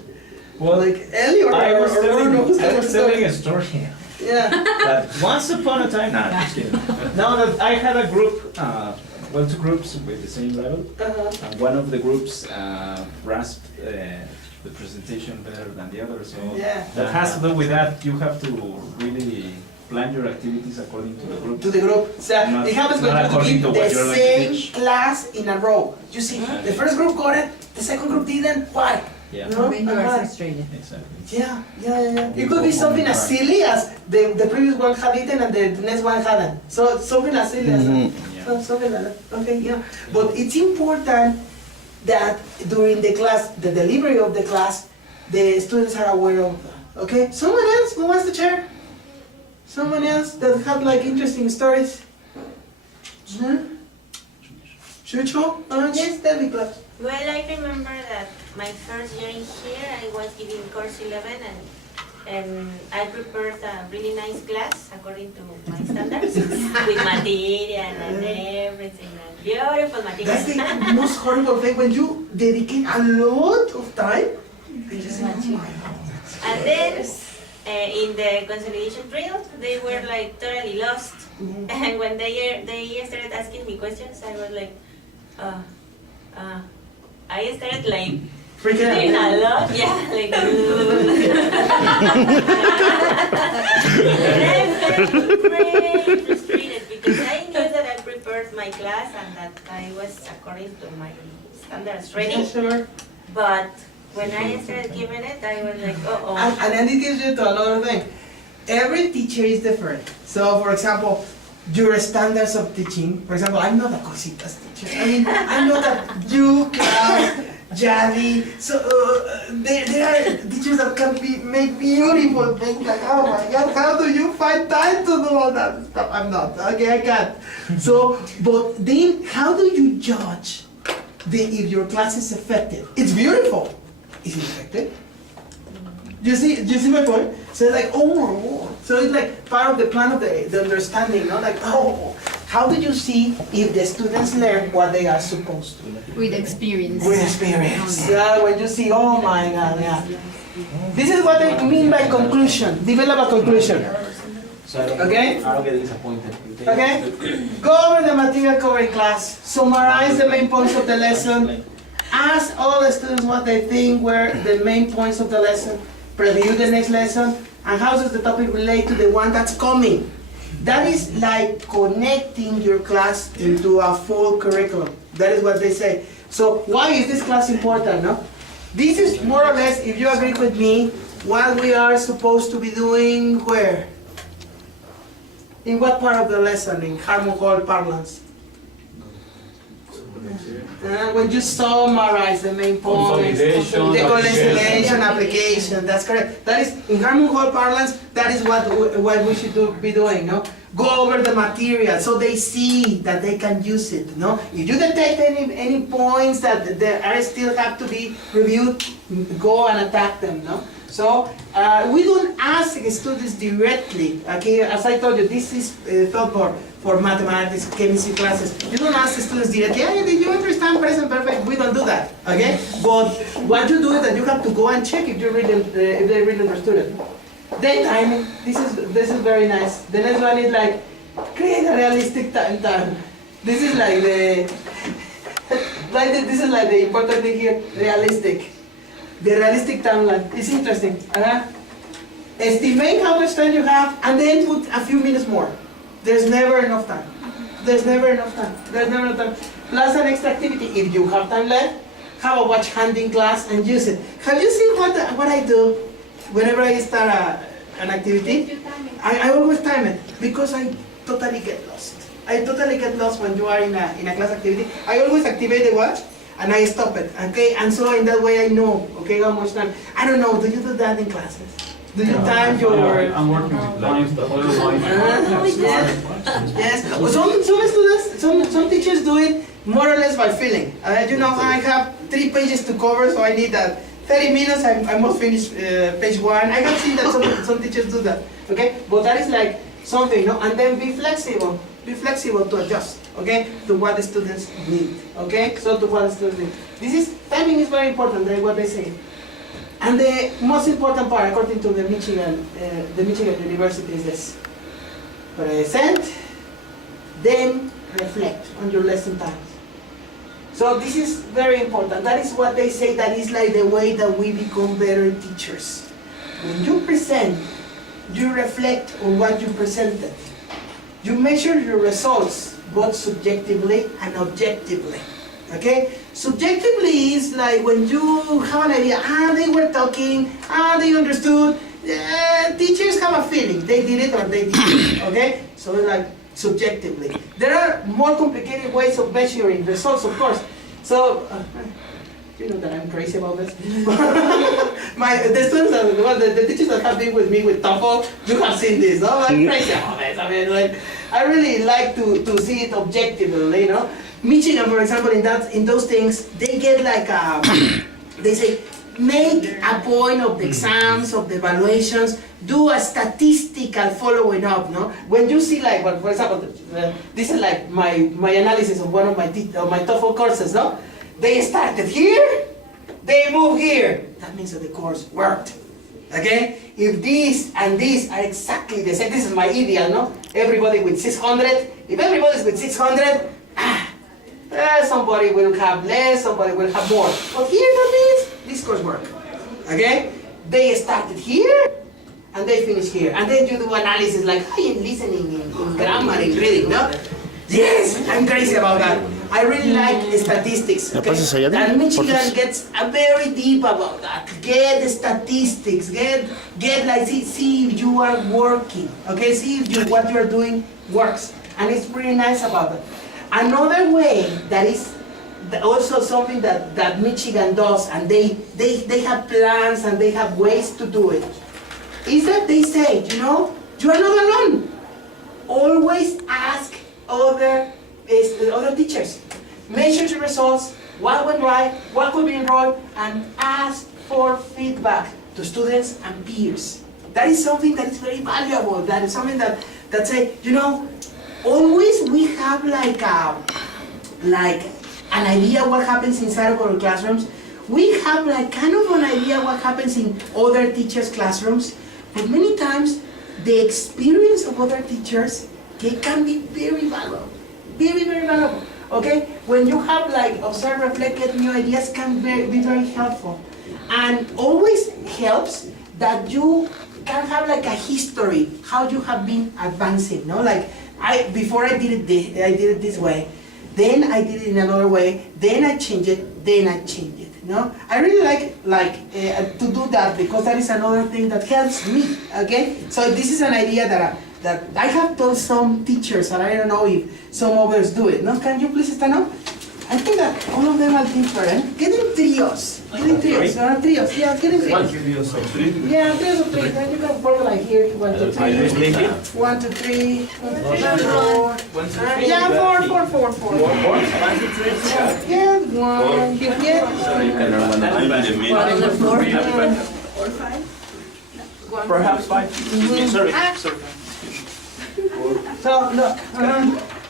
Well, like Ellie or Bruno, who's telling the story? a story here. Yeah. That once upon a time, no, just kidding. No, that I had a group, two groups with the same level, and one of the groups grasped the presentation better than the other. So Yeah. that has to do with that. You have to really plan your activities according to the group. To the group. So Not- it happens when not you according give to what the you're going to same teach. class in a row. You see, the first group got it, the second group didn't. Why? Yeah. No? Exactly. Yeah. It could be something as silly as the previous one had eaten and the next one hadn't. So something as silly as that. So something like that. Okay, yeah. But it's important that during the class, the delivery of the class, the students are aware of that. Okay? Someone else who wants to share? Someone else that had like interesting stories? Chucho? Yes, Debbie, class. Well, I remember that my first year in here, I was giving course 11 and I prepared a really nice class according to my standards with material and everything and beautiful material. That's the most horrible thing when you dedicate a lot of time. And then in the consolidation drill, they were like totally lost. And when they started asking me questions, I was like, I started like freaking doing out. a lot, yeah, like. And I'm very frustrated because I knew that I prepared my class and that I was according to my standards ready. Sure. But when I started giving it, I was like, uh-oh. And then it gives you to another thing. Every teacher is different. So, for example, your standards of teaching. For example, I'm not a cositas teacher. I mean, I know that you, Klaus, Jadi, so there are teachers that can make beautiful things. Like, oh my God, how do you find time to do all that stuff? I'm not. Okay, I can't. So, but then, how do you judge if your class is effective? It's beautiful. Is it effective? You see my point? So it's like, oh, so it's like part of the plan of the understanding, no? Like, oh, how do you see if the students learn what they are supposed to? With experience. With experience. Yeah, when you see, oh my God, yeah. This is what I mean by conclusion. Develop a conclusion. Okay? I don't get disappointed. Okay? Go over the material covering class. Summarize the main points of the lesson. Ask all the students what they think were the main points of the lesson. Preview the next lesson. And how does the topic relate to the one that's coming? That is like connecting your class into a full curriculum. That is what they say. So why is this class important, no? This is more or less, if you agree with me, what we are supposed to be doing where? In what part of the lesson in Harmon Hall parlance? When you summarize the main points, Consolidation, the consolidation, application. application, that's correct. That is, in Harmon Hall parlance, that is what we should be doing, no? Go over the material so they see that they can use it. No, if you detect any points that are still have to be reviewed, go and attack them. No, so we don't ask students directly. Okay, as I told you, this is thought for mathematics, chemistry classes. You don't ask the students directly, hey, did you understand present perfect? We don't do that, okay? But what you do is that you have to go and check if they really understood it. Then timing, this is very nice. The next one is like, create a realistic time. This is like this is like the important thing here, realistic. The realistic timeline, it's interesting. Estimate how much time you have and then put a few minutes more. There's never enough time. There's never enough time. There's never enough time. Plus an extra activity. If you have time left, have a watch handing class and use it. Have you seen what I do whenever I start an activity? I always time it because I totally get lost. I totally get lost when you are in a class activity. I always activate the watch and I stop it. Okay, and so in that way I know. Okay, how much time? I don't know. Do you do that in classes? Do you time your? I'm working with lines, the whole line. Yes. Well, some students, some teachers do it more or less by feeling. You know, I have 3 pages to cover, so I need 30 minutes. I must finish page 1. I have seen that some teachers do that. Okay, but that is like something, no? And then be flexible. Be flexible to adjust. Okay, to what the students need. Okay, so to what the students need. Timing is very important. That's what they say. And the most important part, according to the Michigan University, is this: present, then reflect on your lesson times. So this is very important. That is what they say. That is like the way that we become better teachers. When you present, you reflect on what you presented. You measure your results both subjectively and objectively. Okay? Subjectively is like when you have an idea, they were talking, they understood. Teachers have a feeling, they did it or they didn't. Okay? So it's like subjectively. There are more complicated ways of measuring results, of course. So, you know that I'm crazy about this. The students, the teachers that have been with me with TOEFL, you have seen this, no? I'm crazy about this. I mean, like, I really like to see it objectively, you know? Michigan, for example, in those things, they get like they say, make a point of the exams, of the evaluations, do a statistical following up, no? When you see like, well, for example, this is like my analysis of one of my TOEFL courses, no? They started here, they moved here. That means that the course worked, okay? If this and this are exactly the same, this is my ideal, no? Everybody with 600, if everybody's with 600, somebody will have less, somebody will have more. But here that means this course work. Okay? They started here and they finish here. And then you do analysis like, I am listening in grammar, in reading, no? Yes, I'm crazy about that. I really like statistics. Okay? And Michigan gets very deep about that. Get the statistics, get like see if you are working. Okay, see if what you are doing works. And it's pretty nice about it. Another way that is also something that Michigan does, and they have plans and they have ways to do it, is that they say, you know, you are not alone. Always ask other teachers. Measure the results, what went right, what could be wrong, and ask for feedback to students and peers. That is something that is very valuable. That is something that say, you know, always we have like an idea what happens inside of our classrooms. We have like kind of an idea what happens in other teachers' classrooms, but many times the experience of other teachers can be very valuable, very, very valuable. Okay, when you have like observe, reflect, get new ideas can be very helpful, and always helps that you can have like a history how you have been advancing. No, like before I did it this way, then I did it in another way, then I changed it, then I changed it. No, I really like to do that because that is another thing that helps me. Okay, so this is an idea that I have told some teachers, and I don't know if some others do it. No, can you please stand up? I think that all of them are different. Get in trios. Get in trios. Trios. Yeah, get in trios. Yeah, trios of three. Then you can form like here. 1, 2, 3. 1, 2, 3. 1, 2, 3, 4. Yeah, 4. Yeah, 1. Yeah. Or 5? Perhaps 5. So look,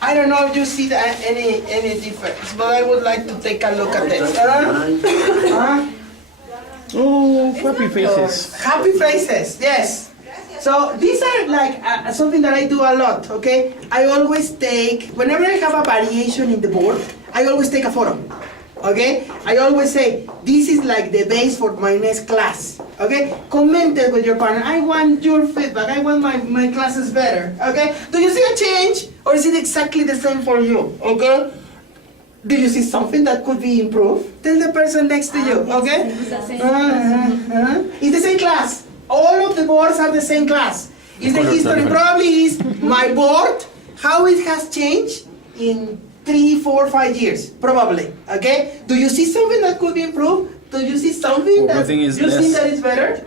I don't know if you see that any difference, but I would like to take a look at this. Oh, happy faces. Happy faces, yes. So these are like something that I do a lot, okay? I always take, whenever I have a variation in the board, I always take a photo, okay? I always say, this is like the base for my next class, okay? Comment it with your partner. I want your feedback. I want my classes better, okay? Do you see a change or is it exactly the same for you, okay? Do you see something that could be improved? Tell the person next to you, okay? It's the same class. All of the boards are the same class. It's the history. Probably is my board, how it has changed in 3, 4, 5 years, probably, okay? Do you see something that could be improved? Do you see something that you think that is better?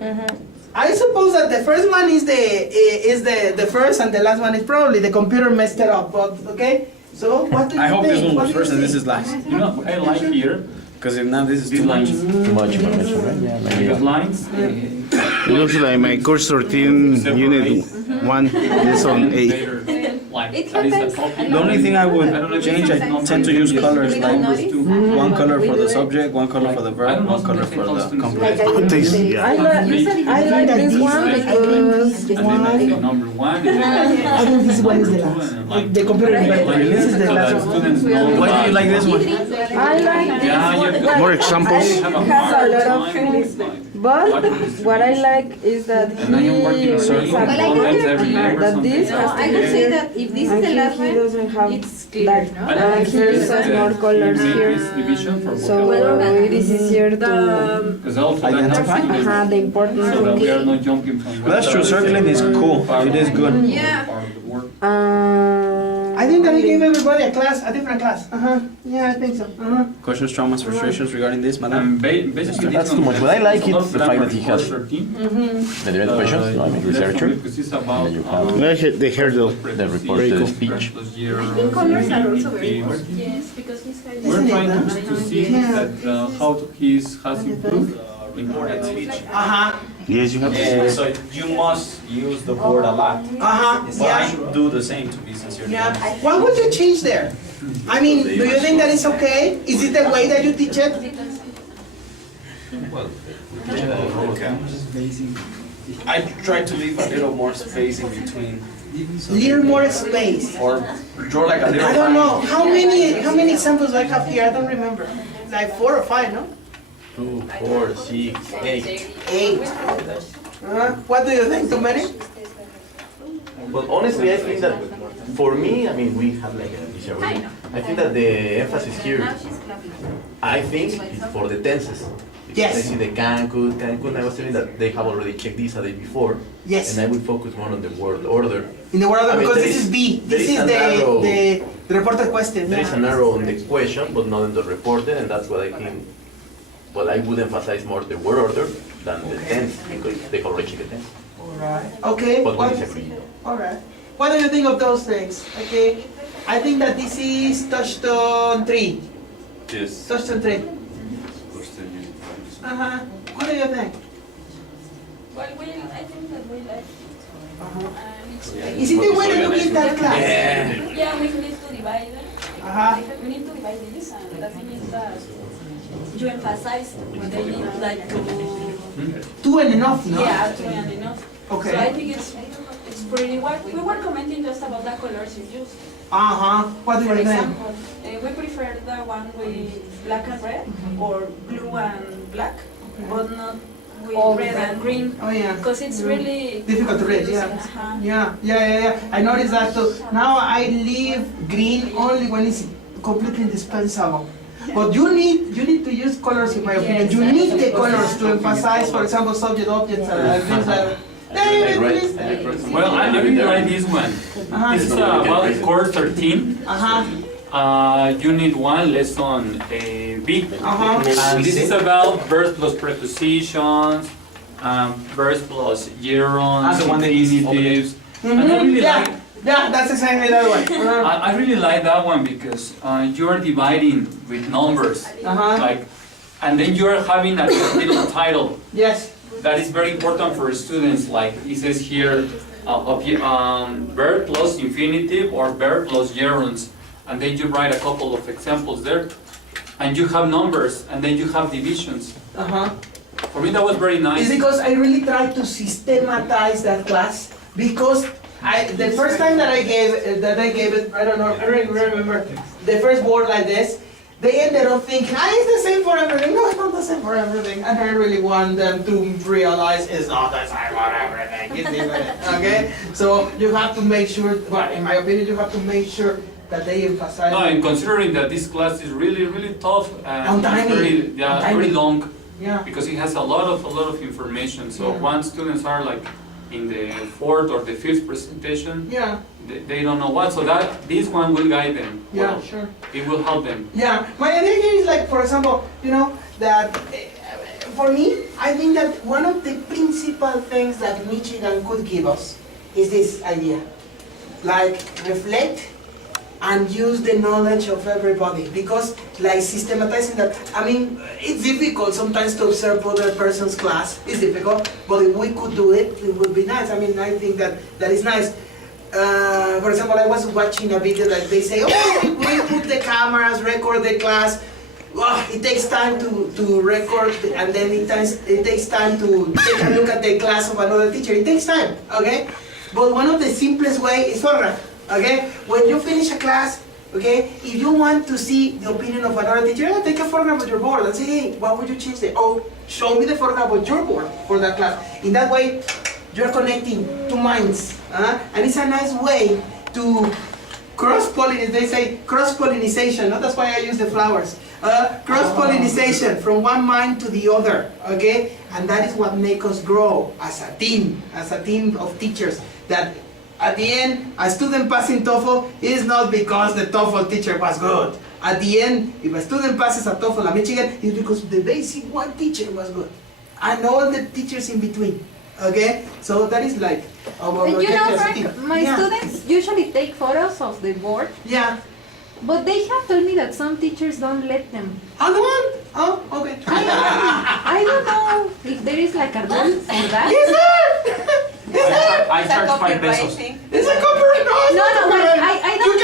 I suppose that the first one is the first and the last one is probably the computer messed it up, but okay? So what do you think? I hope this one What was do you first and this think? is last. You know, I like here Because if not, this is these too much. lines. Too much information, right? Yeah, maybe. These lines. It looks like my course 13 unit 1 is on 8. Like, It that is the happens. copy. The only thing I would don't know if change, I it's tend to use colors, We don't like notice. one color for the subject, one color for the I verb, don't know one color for the something complement. Oh, thanks, yeah. I like this one because And then I think number 1 and then I think this one is the number last. 2 and like The computer invented. This is the so last that one. students know Why do you like this one? I like this Yeah, one. you More examples. have a Has a hard lot of time, things. like, But what what I like is that And I am working on he certain contents every day or that something. this No, has I to would be say here. that if this is And the he last one, doesn't have it's clear, like, no? here's some more colors here. This division for So vocabulary. it is easier to Because also that Identify. helps students the importance so that of we are not jumping from Well, that's true, circling is cool, it is good. Yeah. part of the work. I think that we gave everybody a different class. Yeah, I think so. Questions, traumas, frustrations regarding this, madam? Basically, That's too much, but I like it, the fact that he has the the direct questions, you know, I mean, researcher, Because it's about And then you have The hurdle. the report, Very the cool. speech. Colors are also very Yes, because he's hiding. We're trying Isn't to it, see that how he has improved in that speech. Yes, you have. So you must use the board a lot. But I Yeah. do the same, to be sincere. Yeah. What would you change there? I mean, do you think that it's okay? Is it the way that you teach it? I try to leave a little more space in between, Little more space. or draw like a little I don't line. know. How many examples do I have here? I don't remember. Like 4 or 5, no? 2, 4, 6, 8. 8. What do you think? Too many? Well, honestly, I think that for me, I mean, we have like a disagreement. I think that the emphasis here, I think, is for the tenses. Because Yes. I see the Cancun, I was telling that they have already checked this a day before. Yes. And I would focus more on the word order. In the world, I mean, because there this is B. there This is is an arrow. the reported question. There is an arrow on the question, but not on the reported, and that's what I think. Well, I would emphasize more the word order than the tense, because they already checked the tense. Alright. Okay. But we What, disagree. alright. What do you think of those things? Okay. I think that this is touchstone 3. Yes. Touchstone 3. What do you think? Well, I think that we like it. And Is it the way that you give that class? yeah, we need to divide it. Uh-huh. We need to divide this, and the thing is that you emphasize what they need, like to, 2 and enough, no? yeah, to and enough. Okay. So I think it's pretty well. We were commenting just about the colors you use. What do For you think? example, we prefer the one with black and red, or blue and black, but not with red and green. Oh, yeah. Because it's really Difficult to read, yeah. Uh-huh. Yeah. I noticed that too. Now I leave green only when it's completely indispensable. But you need to use colors in my opinion. You need the colors to emphasize, for example, subject, objects, and things like that. Well, I really like this one. This is about course 13. Unit 1, lesson B. And this is about verbs plus prepositions, verbs plus gerunds, the one that is infinitives. And I really like, Yeah, that's exactly that one. I really like that one because you are dividing with numbers, like, and then you are having a little title. Yes. That is very important for students. Like it says here, verb plus infinitive or verb plus gerunds, and then you write a couple of examples there, and you have numbers, and then you have divisions. For me, that was very nice. It's because I really tried to systematize that class because the first time that I gave it, I don't know, I don't even remember the first word like this. They ended up thinking, it's the same for everything. No, it's not the same for everything. And I really want them to realize it's not the same for everything. It's different. Okay? So you have to make sure, well, in my opinion, you have to make sure that they emphasize. No, and considering that this class is really, really tough and tiny. very long, Yeah. because it has a lot of information. So once students are like in the 4th or the 5th presentation, Yeah. they don't know what. So this one will guide them. Yeah, Well, sure. it will help them. Yeah, my idea here is like, for example, that for me, I think that one of the principal things that Michigan could give us is this idea. Like, reflect and use the knowledge of everybody. Because, like, systematizing that, I mean, it's difficult sometimes to observe other person's class. It's difficult, but if we could do it, it would be nice. I mean, I think that is nice. For example, I was watching a video that they say, we put the cameras, record the class. It takes time to record, and then it takes time to take a look at the class of another teacher. It takes time, okay? But one of the simplest way is photograph, okay? When you finish a class, okay, if you want to see the opinion of another teacher, take a photograph of your board and say, hey, what would you change there? Oh, show me the photograph of your board for that class. In that way, you're connecting two minds, and it's a nice way to cross-pollinate. They say cross-pollination, no? That's why I use the flowers. Cross-pollination from one mind to the other, okay? And that is what makes us grow as a team of teachers. That at the end, a student passing TOEFL is not because the TOEFL teacher was good. At the end, if a student passes a TOEFL at Michigan, it's because the basic one teacher was good. And all the teachers in between. Okay, so that is like our Frank, my students usually take photos of the board. Yeah. But they have told me that some teachers don't let them. Oh, okay. I don't know if there is like a rule for that. Is there? I charge 5 pesos. It's a copyright. No, I don't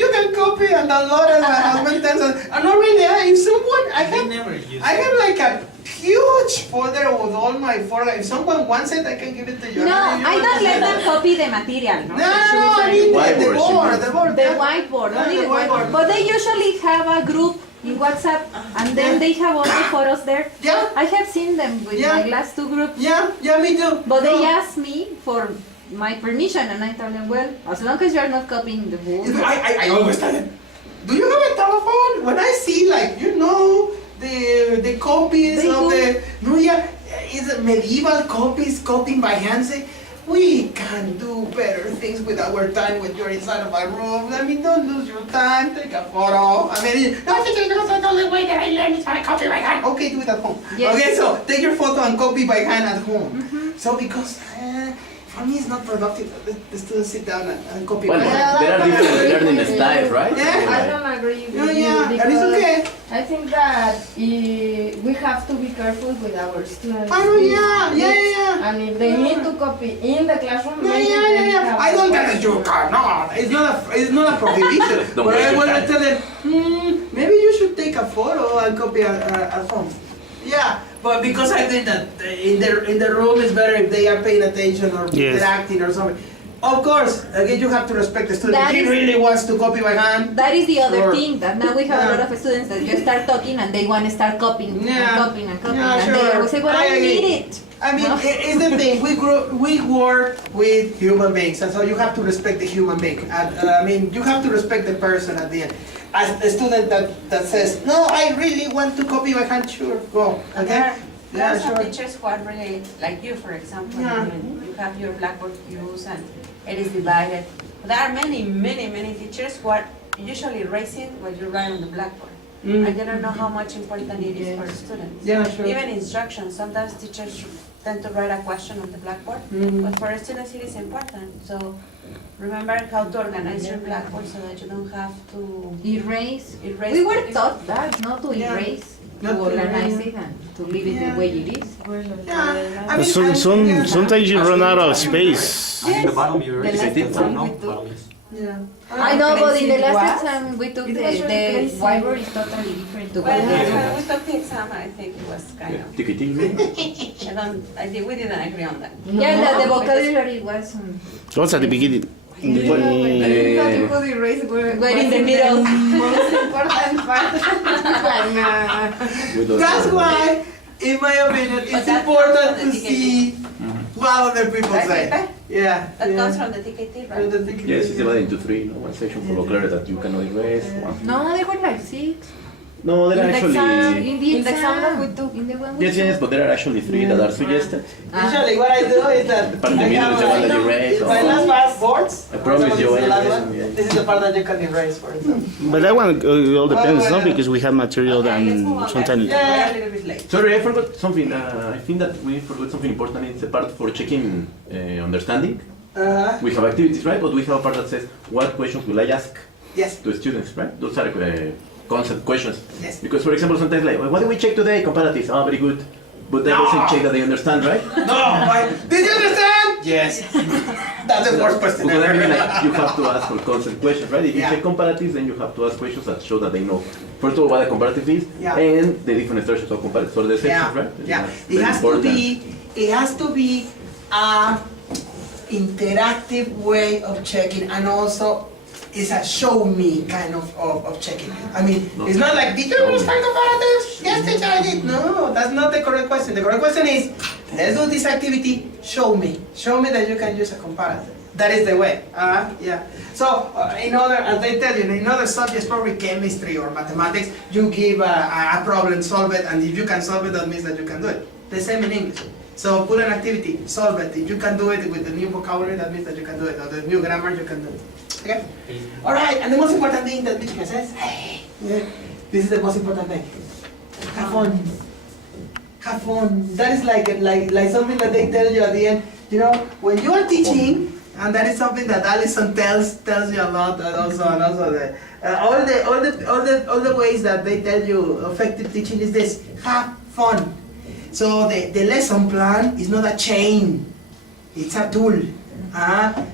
You can copy and download it as many times. And not really. If someone, I have like a huge folder with all my photos. If someone wants it, I can give it to you. No, I don't let them copy the material. No, I mean the board. The whiteboard, only the whiteboard. But they usually have a group in WhatsApp, and then they have all the photos there. Yeah. I have seen them with my last 2 groups. Yeah, me too. But they asked me for my permission, and I told them, well, as long as you are not copying the book. I always tell them, do you have a telephone? When I see the copies of is medieval copies copied by hand, say, we can do better things with our time when you're inside of a room. I mean, don't lose your time, take a photo. I mean, the only way that I learn is by copy by hand. Okay, do it at home. Yes. Okay, so take your photo and copy by hand at home. So because for me it's not productive, the students sit down and copy by hand. There are different learning styles, right? Yeah. I don't agree with you. And it's okay. I think that we have to be careful with our students. Yeah. And if they need to copy in the classroom, Yeah. I don't tell them you cannot. It's not a prohibition. But I will tell them, maybe you should take a photo and copy at home. Yeah, but because I think that in the room is better if they are paying attention or interacting or something. Of course, again, you have to respect the student. If he really wants to copy by hand. That is the other thing, that now we have a lot of students that you start talking and they want to start copying and copying and copying. And they always say, well, I need it. I mean, it's the thing, we work with human beings, and so you have to respect the human being. I mean, you have to respect the person at the end. As a student that says, no, I really want to copy by hand, sure, go. Okay? There are some teachers who are really, like you, for example, you have your Blackboard use and it is divided. There are many teachers who are usually erasing what you write on the blackboard. Mm. I don't know how much important it is for students. Yeah, sure. Even instructions, sometimes teachers tend to write a question on the blackboard, but for students it is important. So remember how to organize your blackboard so that you don't have to Erase. erase. We were taught that, not to Yeah. erase, to Not to organize erase. it and to leave it Yeah. the way it is. Yeah, I mean, yeah. Sometimes you run out of space. And in the bottom, you The already last did exam no? we took- Bottom, yes. Yeah. I know, but in the last What? exam we took It the was really crazy. whiteboard is totally different to Well, what we when do. we took the exam, I think it was kind Yeah, of, ticketing. we didn't agree on that. Yeah, the vocabulary was Also at the beginning. you could erase we're in the middle. Most important part. That's why, in my opinion, But it's that important comes from to the see what other people Right, say. Pepe? Yeah. That yeah. comes from the TKT, right? From the thinking. Yes, it's divided into three. One section for vocabulary that you cannot erase. No, they were like 6. No, there are In the actually. exam, In the exam that we took. in the one we Yes, yes, but there are actually three that are suggested. Usually what I do is that The part in the middle is the one that you erase. my last part boards. I promise you, this is the last I one. erase them, yeah. This is the part that you can erase, for example. But that one all depends, no? yeah. Because we have material Okay, let's and move on, sometimes. guys. We're a little bit late. Sorry, I forgot something. I think that we forgot something important. It's the part for checking understanding. We have activities, right? But we have a part that says, what questions will I ask Yes. to students, right? Those are concept questions. Yes. Because, for example, sometimes like, what do we check today? Comparatives. Oh, very good. But that doesn't check that they understand, right? No, did you understand? Yes. That's the worst question Because I mean, ever. like, you have to ask for concept questions, right? If you Yeah. check comparatives, then you have to ask questions that show that they know. First of all, what a comparative is, Yeah. and the different structures of comparatives. So the sections, Yeah, right? yeah. That's It very has important. it has to be a interactive way of checking, and also it's a show me kind of checking. I mean, No. it's not like, did you understand comparatives? Yes, teacher, I did. No, that's not the correct question. The correct question is, let's do this activity, show me. Show me that you can use a comparative. That is the way. Yeah. So, in other, as they tell you, in other subjects, probably chemistry or mathematics, you give a problem, solve it, and if you can solve it, that means that you can do it. The same in English. So, put an activity, solve it. If you can do it with the new vocabulary, that means that you can do it. Or the new grammar, you can do it. Okay? All right, and the most important thing that Michigan says, hey, yeah, this is the most important thing. Have fun. Have fun. That is like something that they tell you at the end. You know, when you are teaching, and that is something that Alison tells you a lot, and also all the ways that they tell you effective teaching is this: have fun. So the lesson plan is not a chain; it's a tool.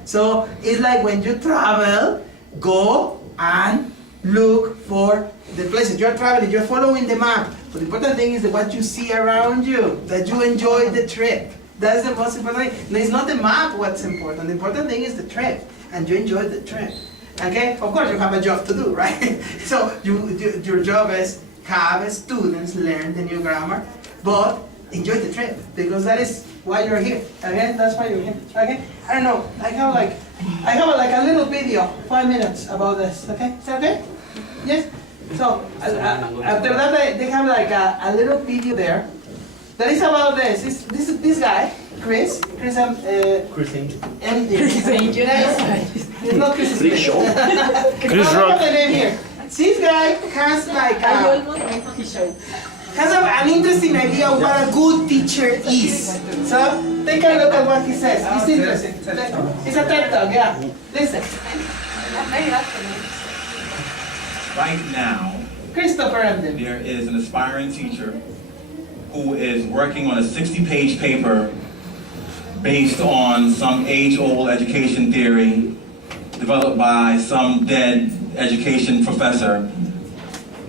So it's like when you travel, go and look for the places. You're traveling, you're following the map. But the important thing is that what you see around you, that you enjoy the trip. That's the most important thing. No, it's not the map what's important. The important thing is the trip, and you enjoy the trip. Okay? Of course, you have a job to do, right? So your job is have students learn the new grammar, but enjoy the trip, because that is why you're here. Okay? That's why you're here. Okay? I don't know. I have like a little video, 5 minutes about this. Okay? Is that okay? Yes. So after that, they have like a little video there. That is about this. This guy, Chris Angel. Chris Angel. It's not Chris Chris Shaw. Chris Rock. The name here. This guy has like an interesting idea of what a good teacher is. So take a look at what he says. It's interesting. It's a TED Talk, yeah. Listen. Right now, Christopher Emden. there is an aspiring teacher who is working on a 60-page paper based on some age-old education theory developed by some dead education professor,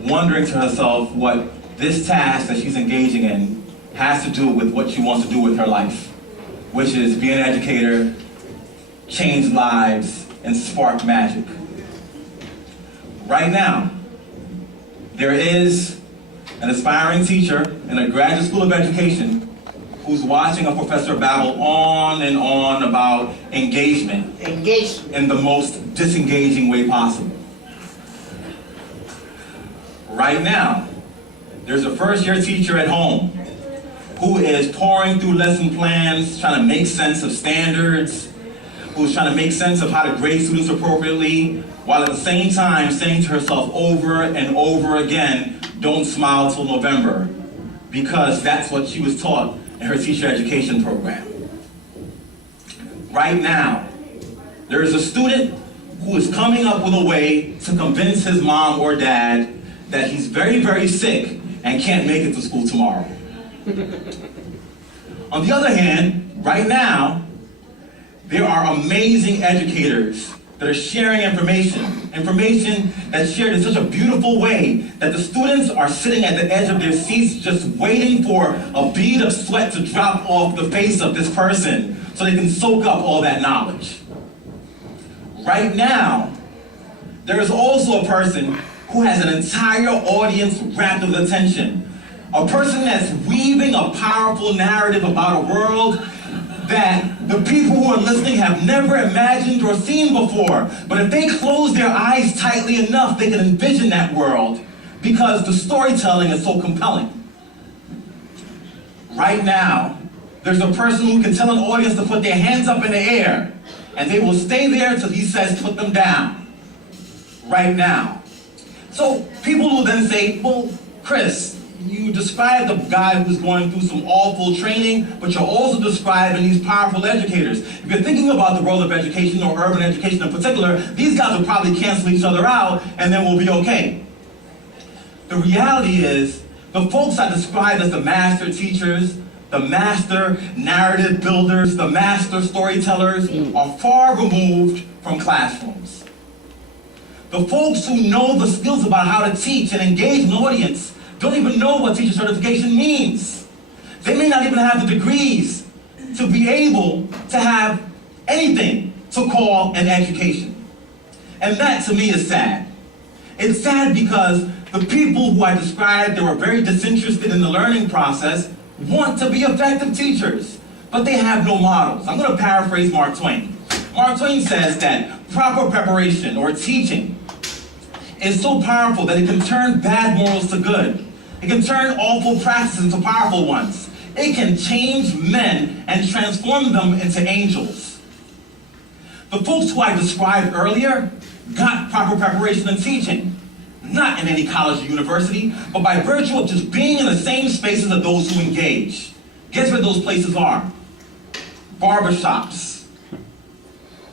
wondering to herself what this task that she's engaging in has to do with what she wants to do with her life, which is be an educator, change lives, and spark magic. Right now, there is an aspiring teacher in a graduate school of education who's watching a professor babble on and on about engagement in the most disengaging way possible. Right now, there's a first-year teacher at home who is pouring through lesson plans, trying to make sense of standards, who was trying to make sense of how to grade students appropriately, while at the same time saying to herself over and over again, don't smile till November, because that's what she was taught in her teacher education program. Right now, there is a student who is coming up with a way to convince his mom or dad that he's very, very sick and can't make it to school tomorrow. On the other hand, right now, there are amazing educators that are sharing information that's shared in such a beautiful way that the students are sitting at the edge of their seats just waiting for a bead of sweat to drop off the face of this person so they can soak up all that knowledge. Right now, there is also a person who has an entire audience wrapped with attention. A person that's weaving a powerful narrative about a world that the people who are listening have never imagined or seen before. But if they close their eyes tightly enough, they can envision that world because the storytelling is so compelling. Right now, there's a person who can tell an audience to put their hands up in the air, and they will stay there till he says put them down. Right now. So people will then say, well, Chris, you described a guy who's going through some awful training, but you're also describing these powerful educators. If you're thinking about the world of education or urban education in particular, these guys will probably cancel each other out and then we'll be okay. The reality is, the folks I described as the master teachers, the master narrative builders, the master storytellers are far removed from classrooms. The folks who know the skills about how to teach and engage an audience don't even know what teacher certification means. They may not even have the degrees to be able to have anything to call an education. And that to me is sad. It's sad because the people who I described that were very disinterested in the learning process want to be effective teachers, but they have no models. I'm going to paraphrase Mark Twain. Mark Twain says that proper preparation or teaching is so powerful that it can turn bad morals to good. It can turn awful practices into powerful ones. It can change men and transform them into angels. The folks who I described earlier got proper preparation and teaching, not in any college or university, but by virtue of just being in the same spaces of those who engage. Guess where those places are? Barbershops,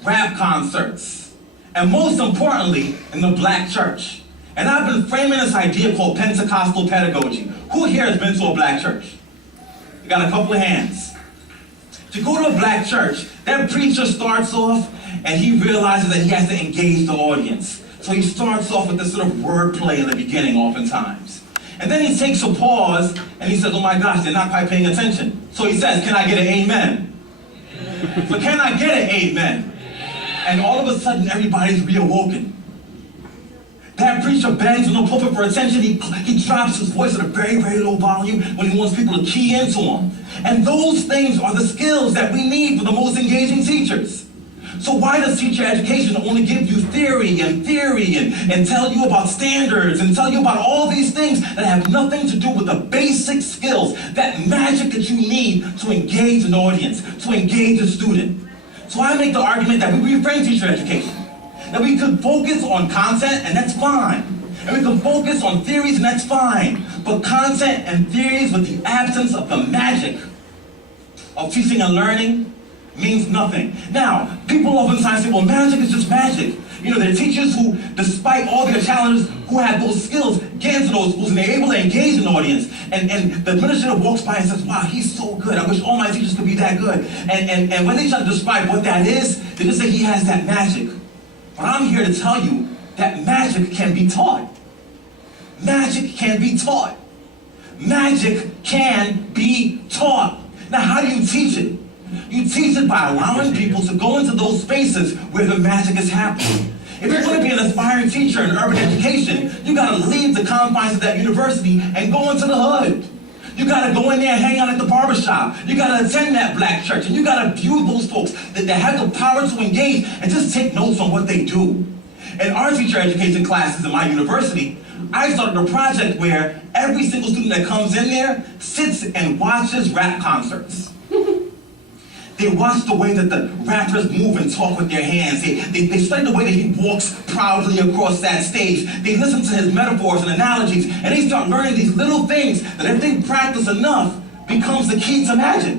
rap concerts, and most importantly, in the black church. And I've been framing this idea called Pentecostal pedagogy. Who here has been to a black church? We got a couple of hands. If you go to a black church, that preacher starts off and he realizes that he has to engage the audience. So he starts off with this sort of wordplay in the beginning oftentimes. And then he takes a pause and he says, oh my gosh, they're not quite paying attention. So he says, can I get an amen? So can I get an amen? And all of a sudden, everybody's reawoken. That preacher bangs on the pulpit for attention. He drops his voice at a very, very low volume when he wants people to key into him. And those things are the skills that we need for the most engaging teachers. So why does teacher education only give you theory and tell you about standards and tell you about all these things that have nothing to do with the basic skills, that magic that you need to engage an audience, to engage a student? So I make the argument that we reframe teacher education. That we could focus on content, and that's fine. And we can focus on theories, and that's fine. But content and theories with the absence of the magic of teaching and learning means nothing. Now, people oftentimes say, well, magic is just magic. You know, there are teachers who, despite all their challenges, who have those skills, get into those schools, and they're able to engage an audience. And the administrator walks by and says, wow, he's so good. I wish all my teachers could be that good. And when they try to describe what that is, they just say he has that magic. But I'm here to tell you that magic can be taught. Magic can be taught. Magic can be taught. Now, how do you teach it? You teach it by allowing people to go into those spaces where the magic is happening. If you're going to be an aspiring teacher in urban education, you got to leave the confines of that university and go into the hood. You got to go in there and hang out at the barbershop. You got to attend that black church, and you got to view those folks that have the power to engage and just take notes on what they do. In our teacher education classes in my university, I started a project where every single student that comes in there sits and watches rap concerts. They watch the way that the rappers move and talk with their hands. They study the way that he walks proudly across that stage. They listen to his metaphors and analogies, and they start learning these little things that if they practice enough, becomes the key to magic.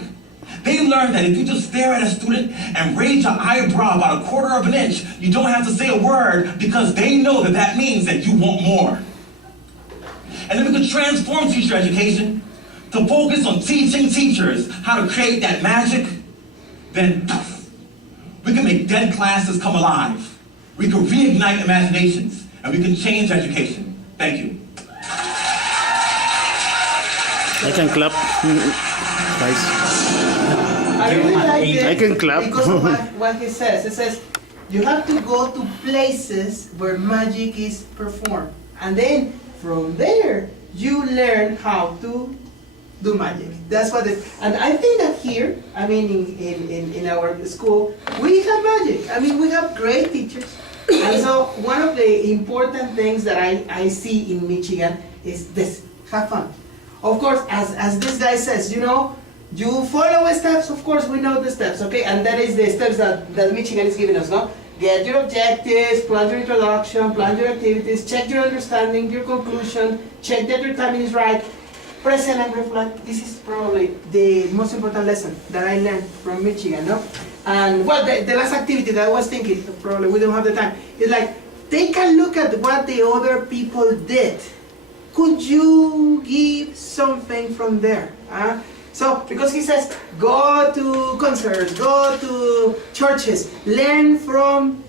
They learn that if you just stare at a student and raise your eyebrow about 1/4 of an inch, you don't have to say a word because they know that that means that you want more. And then we could transform teacher education to focus on teaching teachers how to create that magic. Then we can make dead classes come alive. We can reignite imaginations, and we can change education. Thank you. I can clap. Guys. I really like it. I can clap. Because of what he says. It says, you have to go to places where magic is performed. And then, from there, you learn how to do magic. That's what it, and I think that here, I mean, in our school, we have magic. I mean, we have great teachers. And so, one of the important things that I see in Michigan is this, have fun. Of course, as this guy says, you know, you follow steps, of course, we know the steps, okay? And that is the steps that Michigan is giving us, no? Get your objectives, plan your introduction, plan your activities, check your understanding, your conclusion, check that your timing is right, present and reflect. This is probably the most important lesson that I learned from Michigan, no? And well, the last activity that I was thinking, probably we don't have the time, is like, take a look at what the other people did. Could you give something from there? So, because he says, go to concerts, go to churches, learn from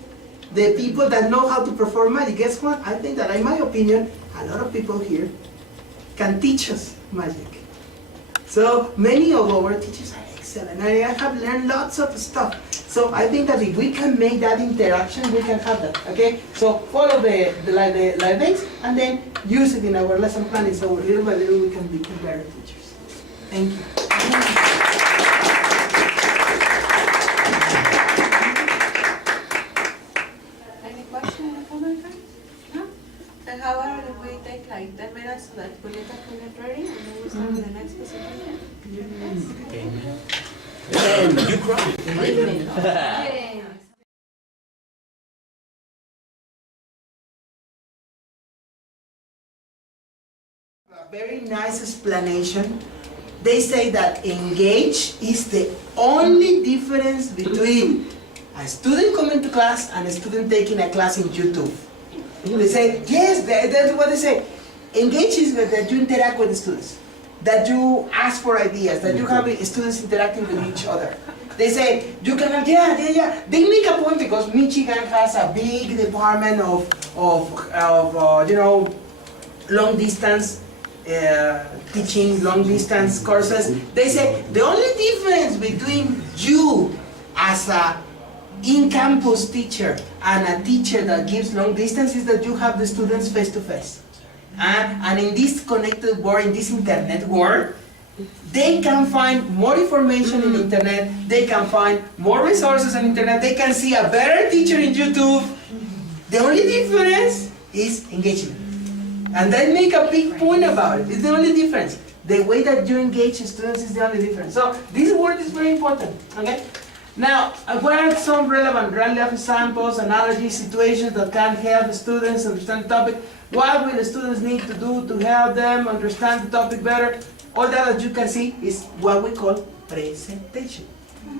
the people that know how to perform magic. Guess what? I think that, in my opinion, a lot of people here can teach us magic. So, many of our teachers are excellent. I have learned lots of stuff. So, I think that if we can make that interaction, we can have that, okay? So, follow the things, and then use it in our lesson planning, so little by little we can become better teachers. Thank you. Any question or comment? No? Then how about if we take like 10 minutes so that Julieta can get ready and then we start with the next presentation? You cry. A very nice explanation. They say that engage is the only difference between a student coming to class and a student taking a class in YouTube. They say, yes, that's what they say. Engage is that you interact with the students, that you ask for ideas, that you have students interacting with each other. They say, you can, yeah. They make a point because Michigan has a big department of you know, long distance teaching, long distance courses. They say the only difference between you as a in-campus teacher and a teacher that gives long distance is that you have the students face to face. And in this connected world, in this internet world, they can find more information in internet, they can find more resources on internet, they can see a better teacher in YouTube. The only difference is engagement. And they make a big point about it. It's the only difference. The way that you engage students is the only difference. So this word is very important, okay? Now, what are some relevant real-life examples, analogies, situations that can help students understand the topic? What will the students need to do to help them understand the topic better? All that you can see is what we call presentation.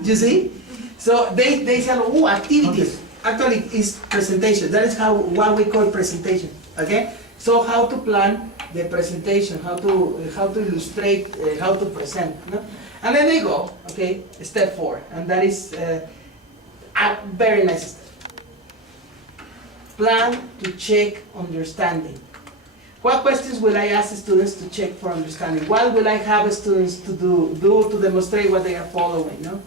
You see? So they say, oh, activities. Actually, it's presentation. That is what we call presentation, okay? So how to plan the presentation, how to illustrate, how to present, no? And then they go, okay, step 4, and that is a very nice step. Plan to check understanding. What questions will I ask students to check for understanding? What will I have students to do to demonstrate what they are following, no?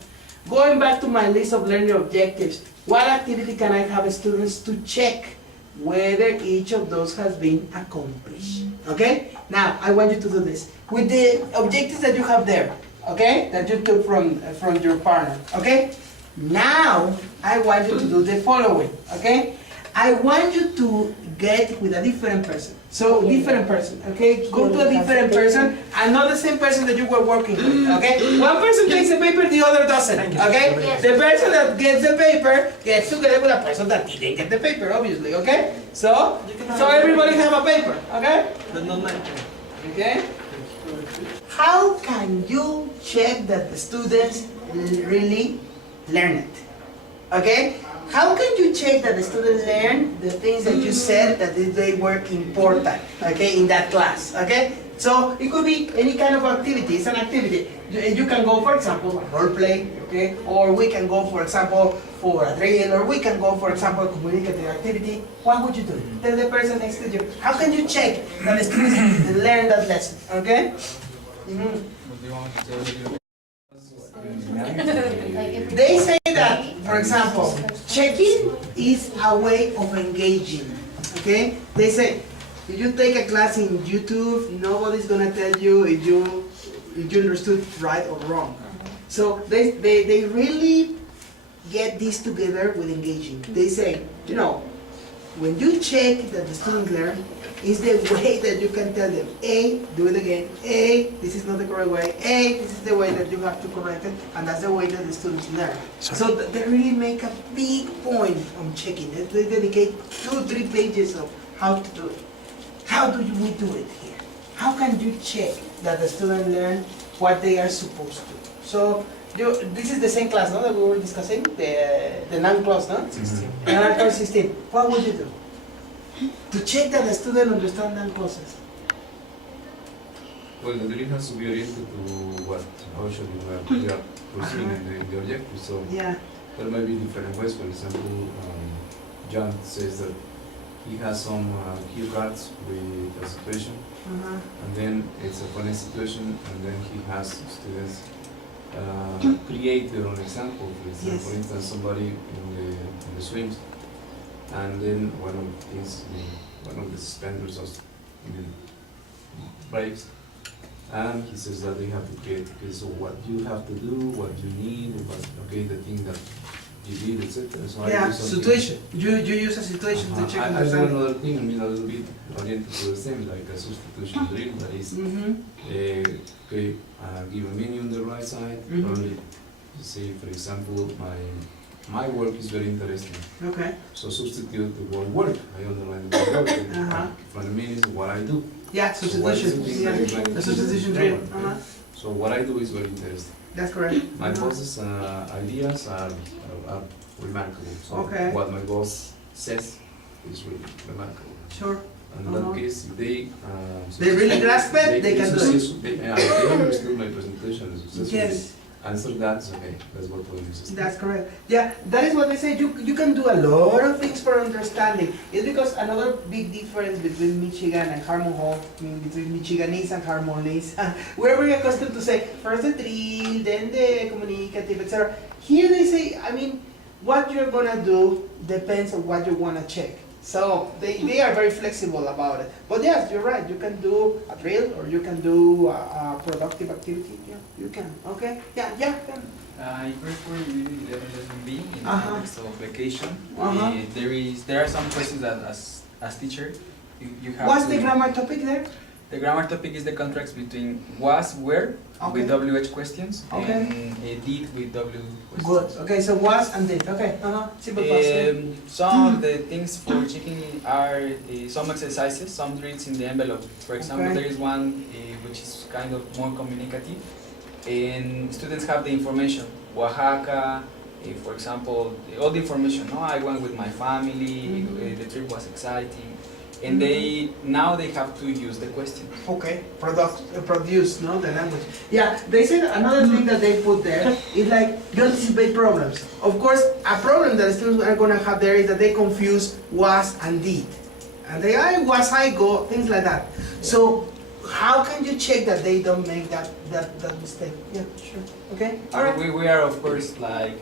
Going back to my list of learning objectives, what activity can I have students to check whether each of those has been accomplished, okay? Now, I want you to do this with the objectives that you have there, okay? That you took from your partner, okay? Now, I want you to do the following, okay? I want you to get with a different person. So different person, okay? Go to a different person and not the same person that you were working with, okay? One person takes the paper, the other doesn't, okay? The person that gets the paper gets together with a person that didn't get the paper, obviously, okay? So everybody have a paper, okay? But not mine. Okay? How can you check that the students really learn it? Okay? How can you check that the students learn the things that you said that they were important, okay, in that class, okay? So it could be any kind of activity, it's an activity. You can go, for example, role play, okay? Or we can go, for example, for a drill, or we can go, for example, communicative activity. What would you do? Tell the person next to you. How can you check that the students learn that lesson, okay? They say that, for example, checking is a way of engaging, okay? They say, if you take a class in YouTube, nobody's gonna tell you if you understood right or wrong. So they really get this together with engaging. They say, you know, when you check that the students learn, is the way that you can tell them, A, do it again, A, this is not the correct way, A, this is the way that you have to correct it, and that's the way that the students learn. So they really make a big point on checking. They dedicate 2-3 pages of how to do it. How do we do it here? How can you check that the students learn what they are supposed to? So this is the same class, no, that we were discussing, the non-class, no? 16. Non-class 16. What would you do? To check that the student understands non-classes. Well, the drilling has to be oriented to what actually we are pursuing in the objective. So there might be different ways. For example, John says that he has some cue cards with a situation, and then it's a funny situation, and then he has students create their own example. For instance, somebody in the swings, and then one of the suspenders breaks, and he says that they have to get, okay, so what you have to do, what you need, the thing that you did, etc. So I do situation. You use a situation to check I do understanding. another thing, a little bit oriented to the same, like a substitution drill, that is, give a menu on the right side, probably say, for example, my work is very interesting. Okay. So substitute the word work. I underline the word work. From the meaning is what I do. Yeah, substitution. The substitution drill. So what I do is very interesting. That's correct. My boss's ideas are remarkable. So what my boss says is really remarkable. Sure. And in that case, if they really grasp it, they can do it. They understood my presentation successfully. Yes. Answer that, okay, let's go to the next step. That's correct. Yeah, that is what they say. You can do a lot of things for understanding. It's because another big difference between Michigan and Harmon Hall, I mean, between Michiganese and Harmonese, we're very accustomed to say first the drill, then the communicative, etc. Here they say, I mean, what you're gonna do depends on what you wanna check. So they are very flexible about it. But yes, you're right. You can do a drill or you can do a productive activity. Yeah, you can. Okay. Yeah. I prefer really level lesson B in the context of vacation. There are some questions that as teacher you have. What's the grammar topic there? The grammar topic is the contracts between was, were with WH questions and did with W questions. Good. Okay, so was and did. Okay. Simple past. Some of the things for checking are some exercises, some drills in the envelope. For example, there is one which is kind of more communicative, and students have the information. Oaxaca, for example, all the information. No, I went with my family. The trip was exciting. And now they have to use the question. Okay, produce, no, the language. Yeah, they said another thing that they put there is like you anticipate problems. Of course, a problem that students are gonna have there is that they confuse was and did, and they was, I go, things like that. So how can you check that they don't make that mistake? Yeah, sure. Okay, all right. We are of course like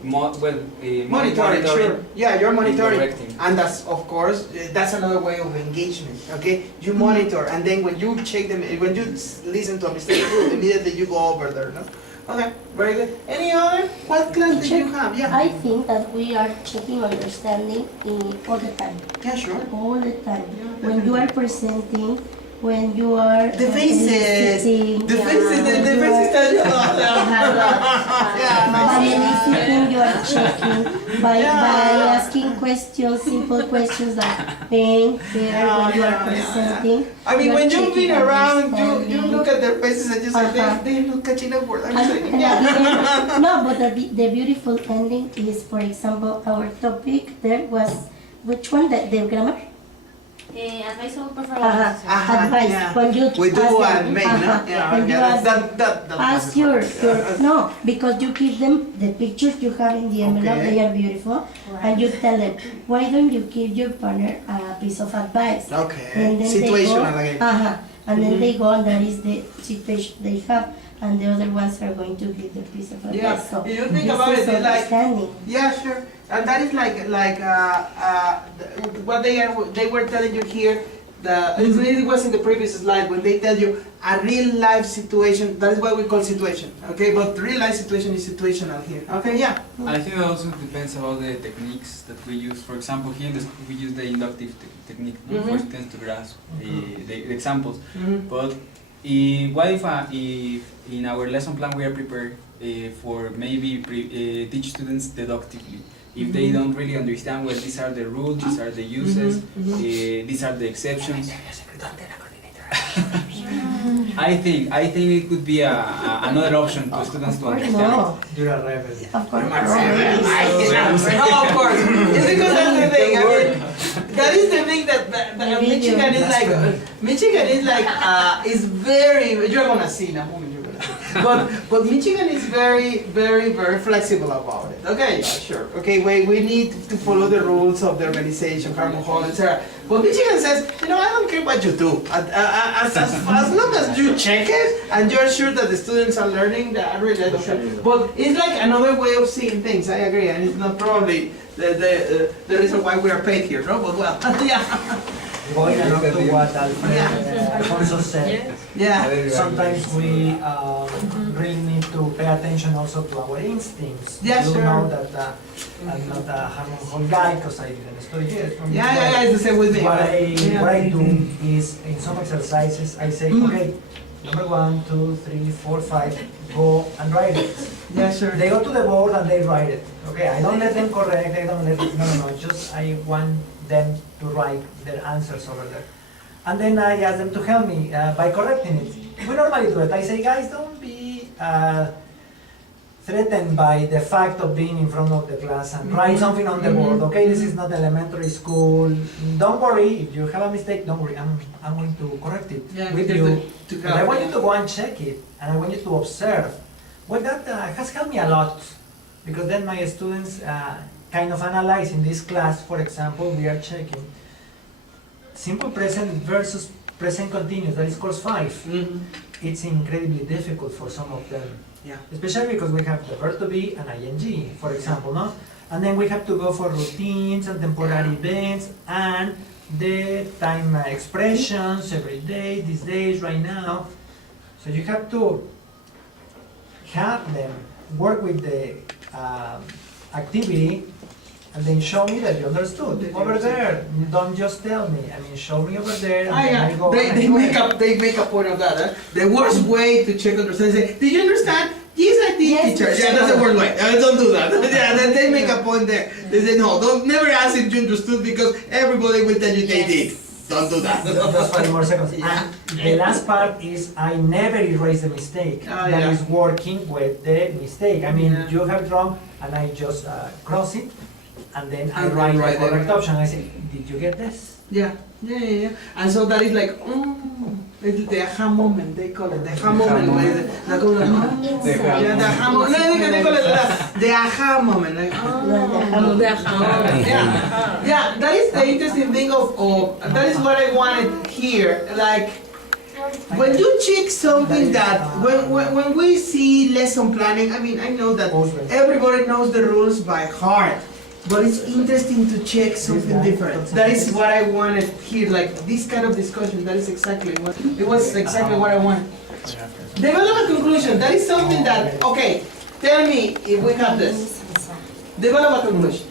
monitoring, sure. Yeah, you're monitoring, and that's of course that's another way of engagement. Okay, you monitor, and then when you check them, when you listen to a mistake, immediately you go over there. No, Okay, very good. Any other? What class did you have? Yeah. I think that we are checking understanding all the time. Yeah, sure. All the time. When you are presenting, when you are The faces. eliciting, The faces. The faces tell you a lot. by eliciting, you are checking by asking questions, simple questions like pain, hair, when you are presenting. I mean, you are when you've checking been around, you understanding. look at their faces and you say, they're not catching up word. I'm saying, yeah. No, but the beautiful ending is, for example, our topic there was, which one, the grammar? Advice on performance. Advice, yeah. when you We do ask and them, make, no? Yeah, when you yeah, ask, that ask your, no, because you give them the pictures you have in the envelope, Okay. they are beautiful, and you tell them, why don't you give your partner a piece of advice? Okay. And then Situational they again. go, and then they go, and that is the situation they have, and the other ones are going to give the piece of advice. Yeah. So You think this about is it, it's like, understanding. yeah, sure. And that is what they were telling you here. It was in the previous slide when they tell you a real life situation. That is what we call situation. Okay, but real life situation is situational here. Okay, yeah. I think it also depends about the techniques that we use. For example, here in the school we use the inductive technique for students to grasp the examples. But what if in our lesson plan we are prepared for maybe teach students deductively? If they don't really understand, well, these are the rules, these are the uses, these are the exceptions. I think it could be another option to students to understand. No. You're a rebel. Of course. No, of course. It's because that's the thing. I mean, that is the thing that Michigan is like. Michigan is like is very. You're gonna see in a moment. You're gonna see. But Michigan is very flexible about it. Okay, yeah, sure. Okay, we need to follow the rules of the organization, Carbon Hall, etc. But Michigan says, I don't care what you do. As long as you check it and you're sure that the students are learning, that really I don't care. But it's like another way of seeing things. I agree, and it's not probably the reason why we are paid here, no? But well, yeah. Going along to what Alfonso said, sometimes we really need to pay attention also to our instincts. Yeah, you sure. know that I'm not a Harmon Hall guy because I didn't study it. Yeah, it's the same with me. What I do is, in some exercises, I say, okay, number 1, 2, 3, 4, 5, go and write it. Yeah, sure. They go to the board and they write it. Okay, I don't let them correct, I don't let them, no, just I want them to write their answers over there. And then I ask them to help me by correcting it. We normally do it. I say, guys, don't be threatened by the fact of being in front of the class and write something on the board. Okay, this is not elementary school. Don't worry, if you have a mistake, don't worry, I'm going to correct it with you. But I want you to go and check it, and I want you to observe. Well, that has helped me a lot, because then my students kind of analyze in this class, for example, we are checking simple present versus present continuous, that is course 5. It's incredibly difficult for some of them. Yeah. Especially because we have the verb to be and ing, for example, no? And then we have to go for routines and temporary events and the time expressions, every day, these days, right now. So you have to have them work with the activity and then show me that you understood. Over there, don't just tell me. I mean, show me over there. And then I go They make a point of that. The worst way to check understanding is say, did you understand? Yes, I did, teacher. Yeah, that's the worst way. Don't do that. Yeah, then they make a point there. They say, no, don't never ask if you understood because everybody will tell you they did. Don't do that. Just 5 more seconds. And the last part is I never erase the mistake. That is working with the mistake. I mean, you have it wrong, and I just cross it, and then I write the correct option. I say, did you get this? Yeah. And so that is like, it's the aha moment, they call it. The aha moment. The aha moment. No, they call it the aha moment. Like, yeah, that is the interesting thing of that is what I wanted here. Like, when you check something that, when we see lesson planning, I mean, I know that everybody knows the rules by heart. But it's interesting to check something different. That is what I wanted here, like this kind of discussion. That is exactly what it was. Exactly what I wanted. Develop a conclusion. That is something that, okay, tell me if we have this. Develop a conclusion.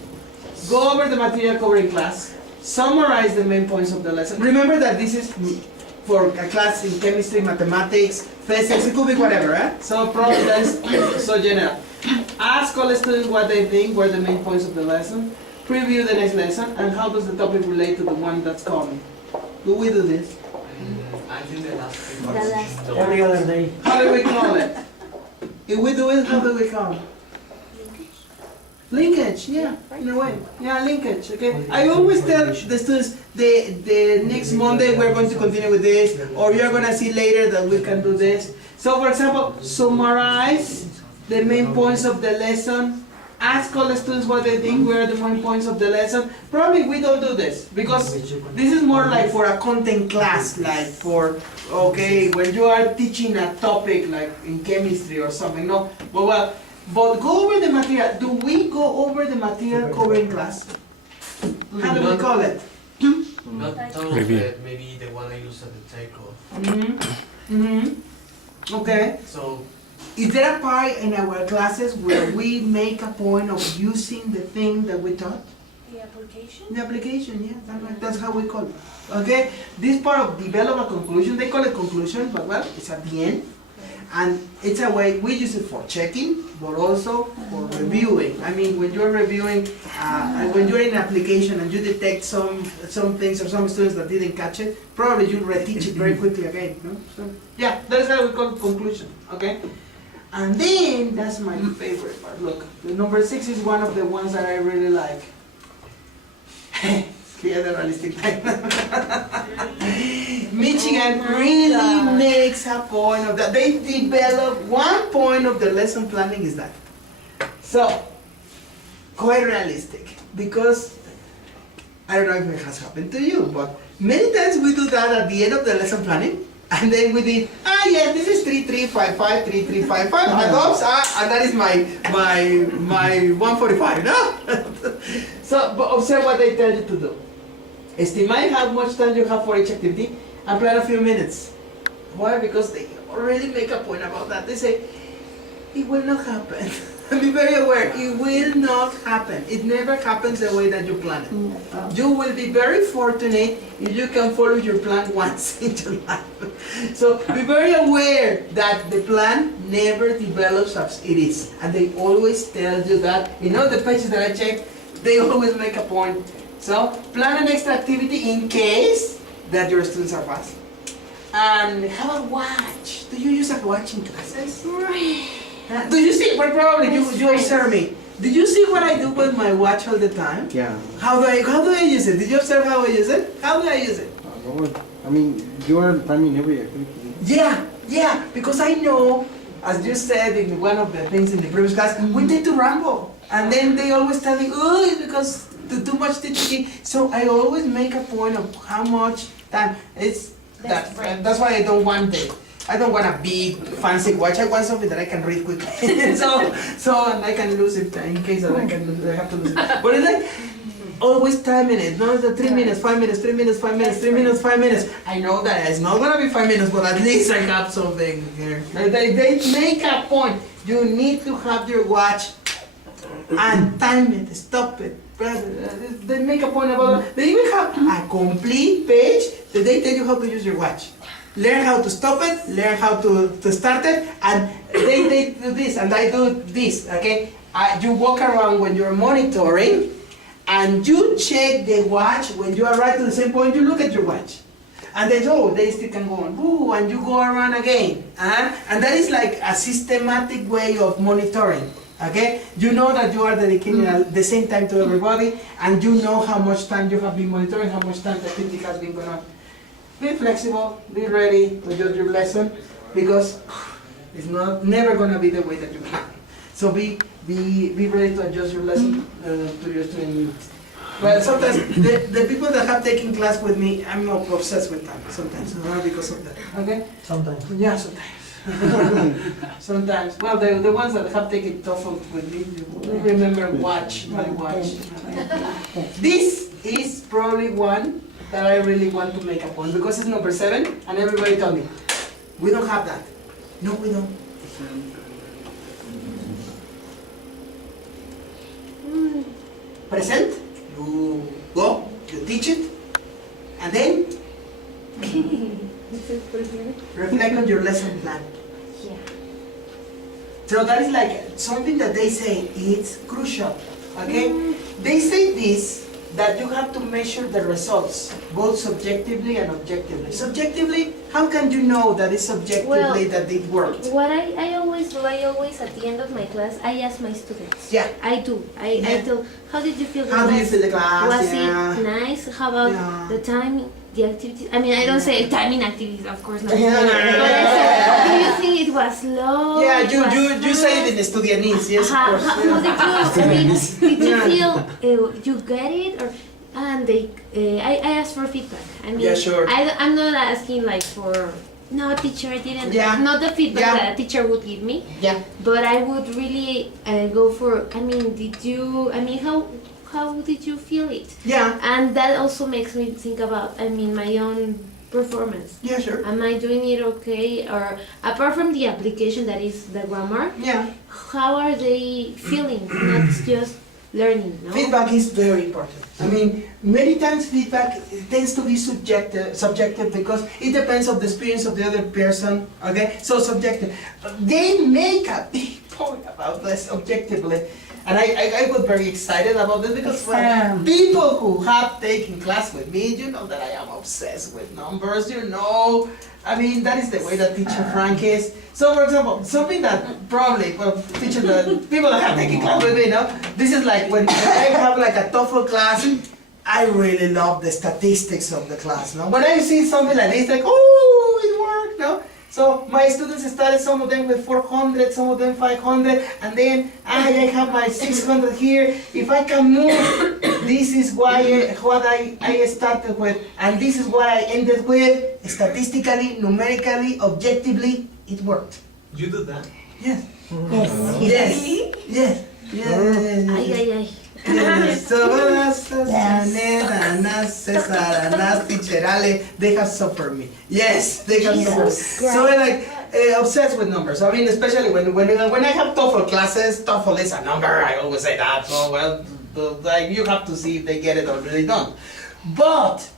Go over the material covered in class. Summarize the main points of the lesson. Remember that this is for a class in chemistry, mathematics, physics, it could be whatever, eh? So probably that's so general. Ask all the students what they think were the main points of the lesson. Preview the next lesson, and how does the topic relate to the one that's coming. Do we do this? I think every other day. How do we call it? If we do it, how do we call it? Linkage, yeah, in a way. Yeah, linkage, okay? I always tell the students, the next Monday we're going to continue with this, or you're going to see later that we can do this. So for example, summarize the main points of the lesson. Ask all the students what they think were the main points of the lesson. Probably we don't do this, because this is more like for a content class, like for, okay, when you are teaching a topic like in chemistry or something, no? But go over the material. Do we go over the material covered in class? How do we call it? Not all of it, maybe the one I use at the takeoff. Okay. So, is there a part in our classes where we make a point of using the thing that we taught? The application? The application, yeah, that's how we call it. Okay, this part of develop a conclusion, they call it conclusion, but well, it's at the end. And it's a way, we use it for checking, but also for reviewing. I mean, when you're reviewing, when you're in an application and you detect some things or some students that didn't catch it, probably you'll reteach it very quickly again. No? So, yeah, that's how we call it conclusion, okay? And then, that's my favorite part. Look, the number 6 is one of the ones that I really like. Clear the realistic time. Michigan really makes a point of that. They develop one point of the lesson planning is that. So, quite realistic. Because, I don't know if it has happened to you, but many times we do that at the end of the lesson planning. And then we did, yeah, this is 3355, 3355, and that is my 145, no? So, but observe what they tell you to do. Estimate how much time you have for each activity and plan a few minutes. Why? Because they already make a point about that. They say, it will not happen. Be very aware, it will not happen. It never happens the way that you plan it. You will be very fortunate if you can follow your plan once in your life. So be very aware that the plan never develops as it is. And they always tell you that. You know the pages that I check, they always make a point. So plan an extra activity in case that your students are fast. And have a watch. Do you use a watch in classes? Do you see? Well, probably you observe me. Did you see what I do with my watch all the time? Yeah. How do I use it? Did you observe how I use it? How do I use it? I mean, you are planning every activity. Yeah, because I know, as you said in one of the things in the previous class, we need to ramble. And then they always tell me, oh, it's because too much teaching. So I always make a point of how much time. That's why I don't want a big fancy watch. I want something that I can read quickly. so I can lose it in case that I have to lose it. But it's like always timing it. No, it's 3 minutes, 5 minutes, 3 minutes, 5 minutes, 3 minutes, 5 minutes. I know that it's not gonna be 5 minutes, but at least I have something here. They make a point. You need to have your watch and time it, stop it. They make a point about it. They even have a complete page that they tell you how to use your watch. Learn how to stop it, learn how to start it, and they do this, and I do this, okay? You walk around when you're monitoring, and you check the watch. When you arrive to the same point, you look at your watch. And then, they still can go on, ooh, and you go around again. And that is like a systematic way of monitoring, okay? You know that you are dedicating the same time to everybody, and you know how much time you have been monitoring, how much time the activity has been going on. Be flexible, be ready to adjust your lesson, because it's never going to be the way that you plan. So be ready to adjust your lesson to your student needs. Well, sometimes the people that have taken class with me, I'm not obsessed with time. Sometimes, because of that. Okay? Sometimes. Yeah, sometimes. Sometimes. Well, the ones that have taken TOEFL with me, you remember my watch. This is probably one that I really want to make a point, because it's number 7, and everybody told me, we don't have that. No, we don't. Present, you go, you teach it, and then reflect on your lesson plan. Yeah. So that is like something that they say it's crucial, okay? They say this, that you have to measure the results, both subjectively and objectively. Subjectively, how can you know that it's subjectively that it worked? What I always do, at the end of my class, I ask my students. Yeah. I do. I tell, how did you feel the How class? do you feel the class? Was Yeah. it nice? How about Yeah. the timing, the activities? I mean, I don't say timing activities, of course not. Yeah. But I say, do you think it was low? Yeah, It you was say fast? it in Estudianese, yes, of course. How did you, I mean, did you Yeah. feel you get it? Or, and they, I ask for feedback. I mean, Yeah, sure. I'm not asking like for, no, teacher, I didn't. Yeah. Not the feedback Yeah. that a teacher would give me. Yeah. But I would really go for, I mean, how did you feel it? Yeah. And that also makes me think about, I mean, my own performance. Yeah, sure. Am I doing it okay? Or apart from the application that is the grammar, Yeah. how are they feeling? Not just learning, no? Feedback is very important. I mean, many times feedback tends to be subjective because it depends on the experience of the other person, okay? So subjective. They make a big point about this objectively. And I got very excited about this because people who have taken class with me, you know that I am obsessed with numbers, you know. I mean, that is the way that teacher Frank is. So for example, something that probably, well, people that have taken class with me, you know, this is like when I have like a TOEFL class, I really love the statistics of the class, no? When I see something like this, like, oh, it worked, no? So my students started, some of them with 400, some of them 500, and then I have my 600 here. If I can move, this is what I started with, and this is what I ended with. Statistically, numerically, objectively, it worked. You do that? Yes. Yes. Yes. Yes. Yes. Ay, ay, ay. They have suffered me. Yes, they have suffered. So I'm like obsessed with numbers. I mean, especially when I have TOEFL classes, TOEFL is a number. I always say that. So well, like you have to see if they get it or they don't. But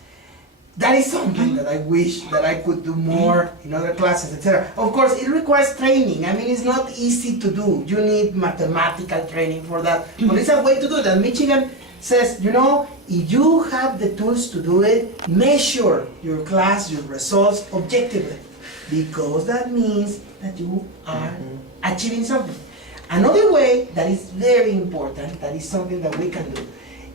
that is something that I wish that I could do more in other classes, etc. Of course, it requires training. I mean, it's not easy to do. You need mathematical training for that. But it's a way to do that. Michigan says, you know, if you have the tools to do it, measure your class, your results objectively. Because that means that you are achieving something. Another way that is very important, that is something that we can do,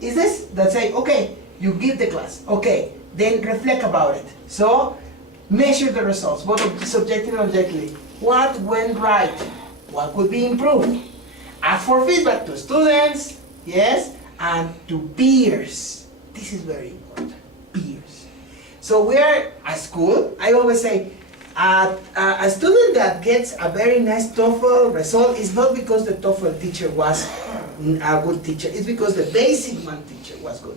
is this, that say, okay, you give the class, okay, then reflect about it. So, measure the results, both subjectively and objectively. What went right? What could be improved? Ask for feedback to students, yes, and to peers. This is very important, peers. So we are at school, I always say, a student that gets a very nice TOEFL result is not because the TOEFL teacher was a good teacher, it's because the basic one teacher was good.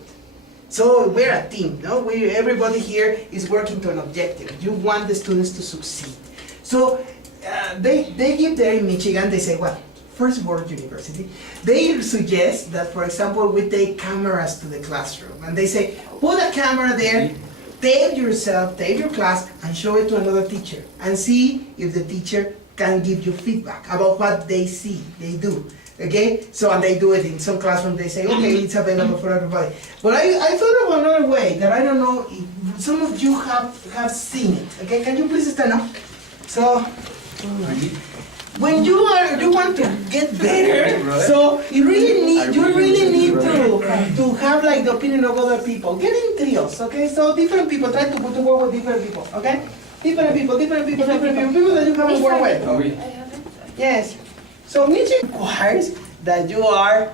So we're a team, no? Everybody here is working to an objective. You want the students to succeed. So they give there in Michigan, they say, well, First World University, they suggest that, for example, we take cameras to the classroom. And they say, put a camera there, tape yourself, tape your class, and show it to another teacher. And see if the teacher can give you feedback about what they see, they do. Okay, so and they do it in some classrooms. They say, okay, it's available for everybody. But I thought of another way that I don't know if some of you have seen it. Okay, can you please stand up? So when you want to get better, so you really need to have like the opinion of other people. Get in trios, okay? So different people, try to work with different people, okay? Different people that you haven't worked with. Yes. So Michigan requires that you are,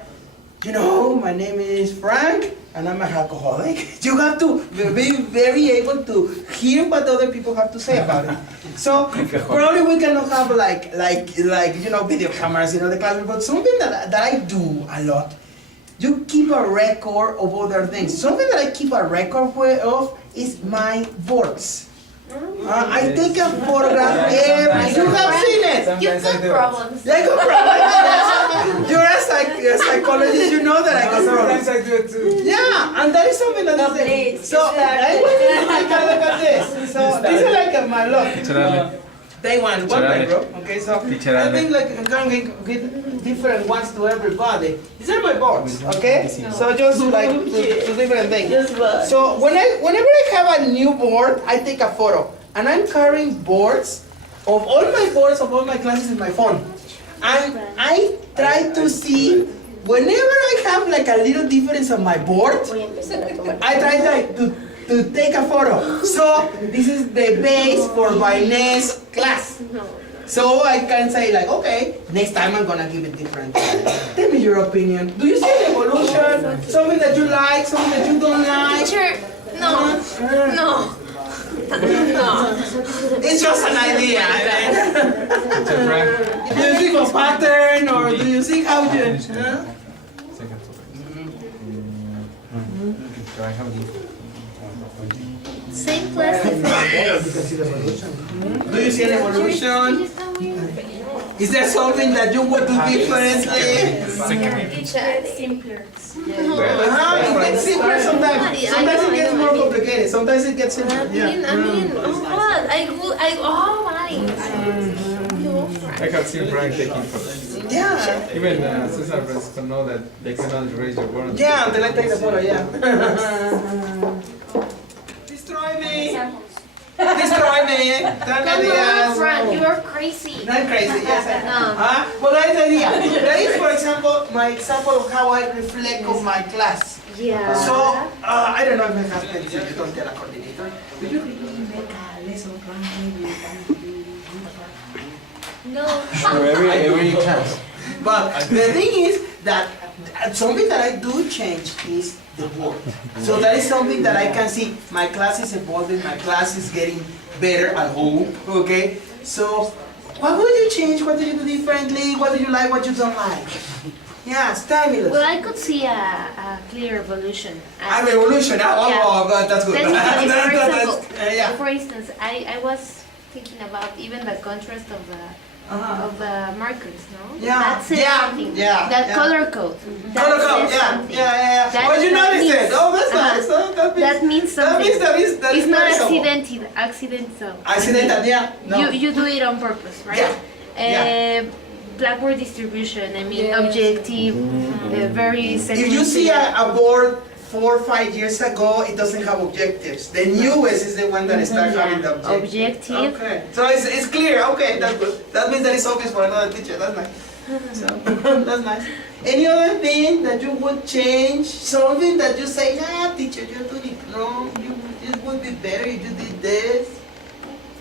you know, my name is Frank and I'm an alcoholic. You have to be very able to hear what other people have to say about it. So probably we cannot have like you know, video cameras in the classroom, but something that I do a lot, you keep a record of other things. Something that I keep a record of is my boards. I take a photograph every. You have seen it. You've got problems. Yeah, I got problems. You're a psychologist. You know that I got problems. Sometimes I do it too. Yeah, and that is something that is there. So I want you to take a look at this. So this is like my look. Day one day, bro. Okay, so I think like I'm gonna get different ones to everybody. These are my boards, okay? So just like two different things. So whenever I have a new board, I take a photo, and I'm carrying boards of all my boards of all my classes in my phone, and I try to see. Whenever I have like a little difference on my board, I try like to take a photo. So this is the base for my next class. So I can say like, okay, next time I'm gonna give it different. Tell me your opinion. Do you see the evolution? Something that you like, something that you don't like? Teacher, no. No. No. It's just an idea. Do you think of pattern or do you think how you? Same plastic. Do you see an evolution? Is there something that you would do differently? It's simpler. It gets simpler sometimes. Sometimes it gets more complicated. Sometimes it gets simpler. I mean, oh God, oh my. I have seen Frank taking photos. Yeah. Even Cesar Francisco know that they cannot erase your word. Yeah, until I take the photo, yeah. Destroy me! Destroy me! Come on, Frank, you are crazy. Not crazy, yes. No. But that is the idea. That is, for example, my example of how I reflect on my class. Yeah. So, I don't know if I have to you don't tell a coordinator. Would you really make a lesson plan maybe? No. For every class. But the thing is that something that I do change is the board. So that is something that I can see. My class is evolving, my class is getting better, I hope, okay? So, what would you change? What do you do differently? What do you like, what you don't like? Yeah, stimulus. Well, I could see a clear evolution. A revolution, oh God, that's good. Technically, for instance, I was thinking about even the contrast of the markers, no? Yeah. That says something. Yeah. That yeah. color code. That Color code, says yeah. something. Yeah. Oh, you noticed it. Oh, that's nice. Oh, That means something. That is it's not noticeable. accidental. Accidental, yeah. No. You do it on purpose, right? Yeah. Blackboard distribution, I mean, objective, very segmented. If you see a board 4 or 5 years ago, it doesn't have objectives. The newest is the one that starts having the objectives. Objective. Okay. So it's clear. Okay, that's good. That means that it's obvious for another teacher. That's nice. So, that's nice. Any other thing that you would change? Something that you say, nah, teacher, you're doing it wrong. It would be better if you did this.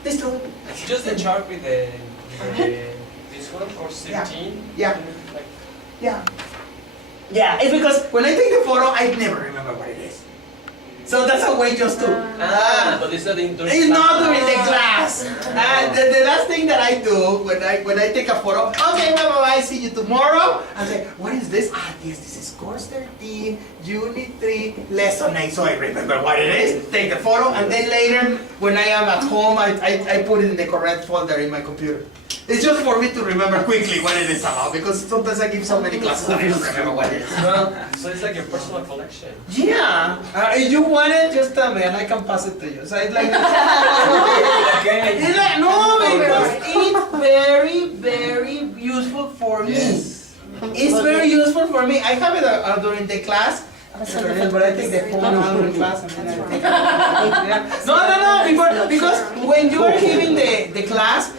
This one. It's just the chart with this one, course 13. Yeah. Yeah. Yeah, it's because when I take the photo, I never remember what it is. So that's a way just to. But it's not during It's not during the class. The last thing that I do when I take a photo, okay, bye, see you tomorrow. I say, what is this? Yes, this is course 13, unit 3, lesson 9. So I remember what it is, take the photo, and then later, when I am at home, I put it in the correct folder in my computer. It's just for me to remember quickly what it is about, because sometimes I give so many classes that I don't remember what it is. So it's like your personal collection. Yeah. If you want it, just tell me and I can pass it to you. So it's like, Okay. it's like no, because it's very, very useful for me. Yes. It's very useful for me. I have it during the class. But I take the phone out during class and then I take it. No, because when you are giving the class,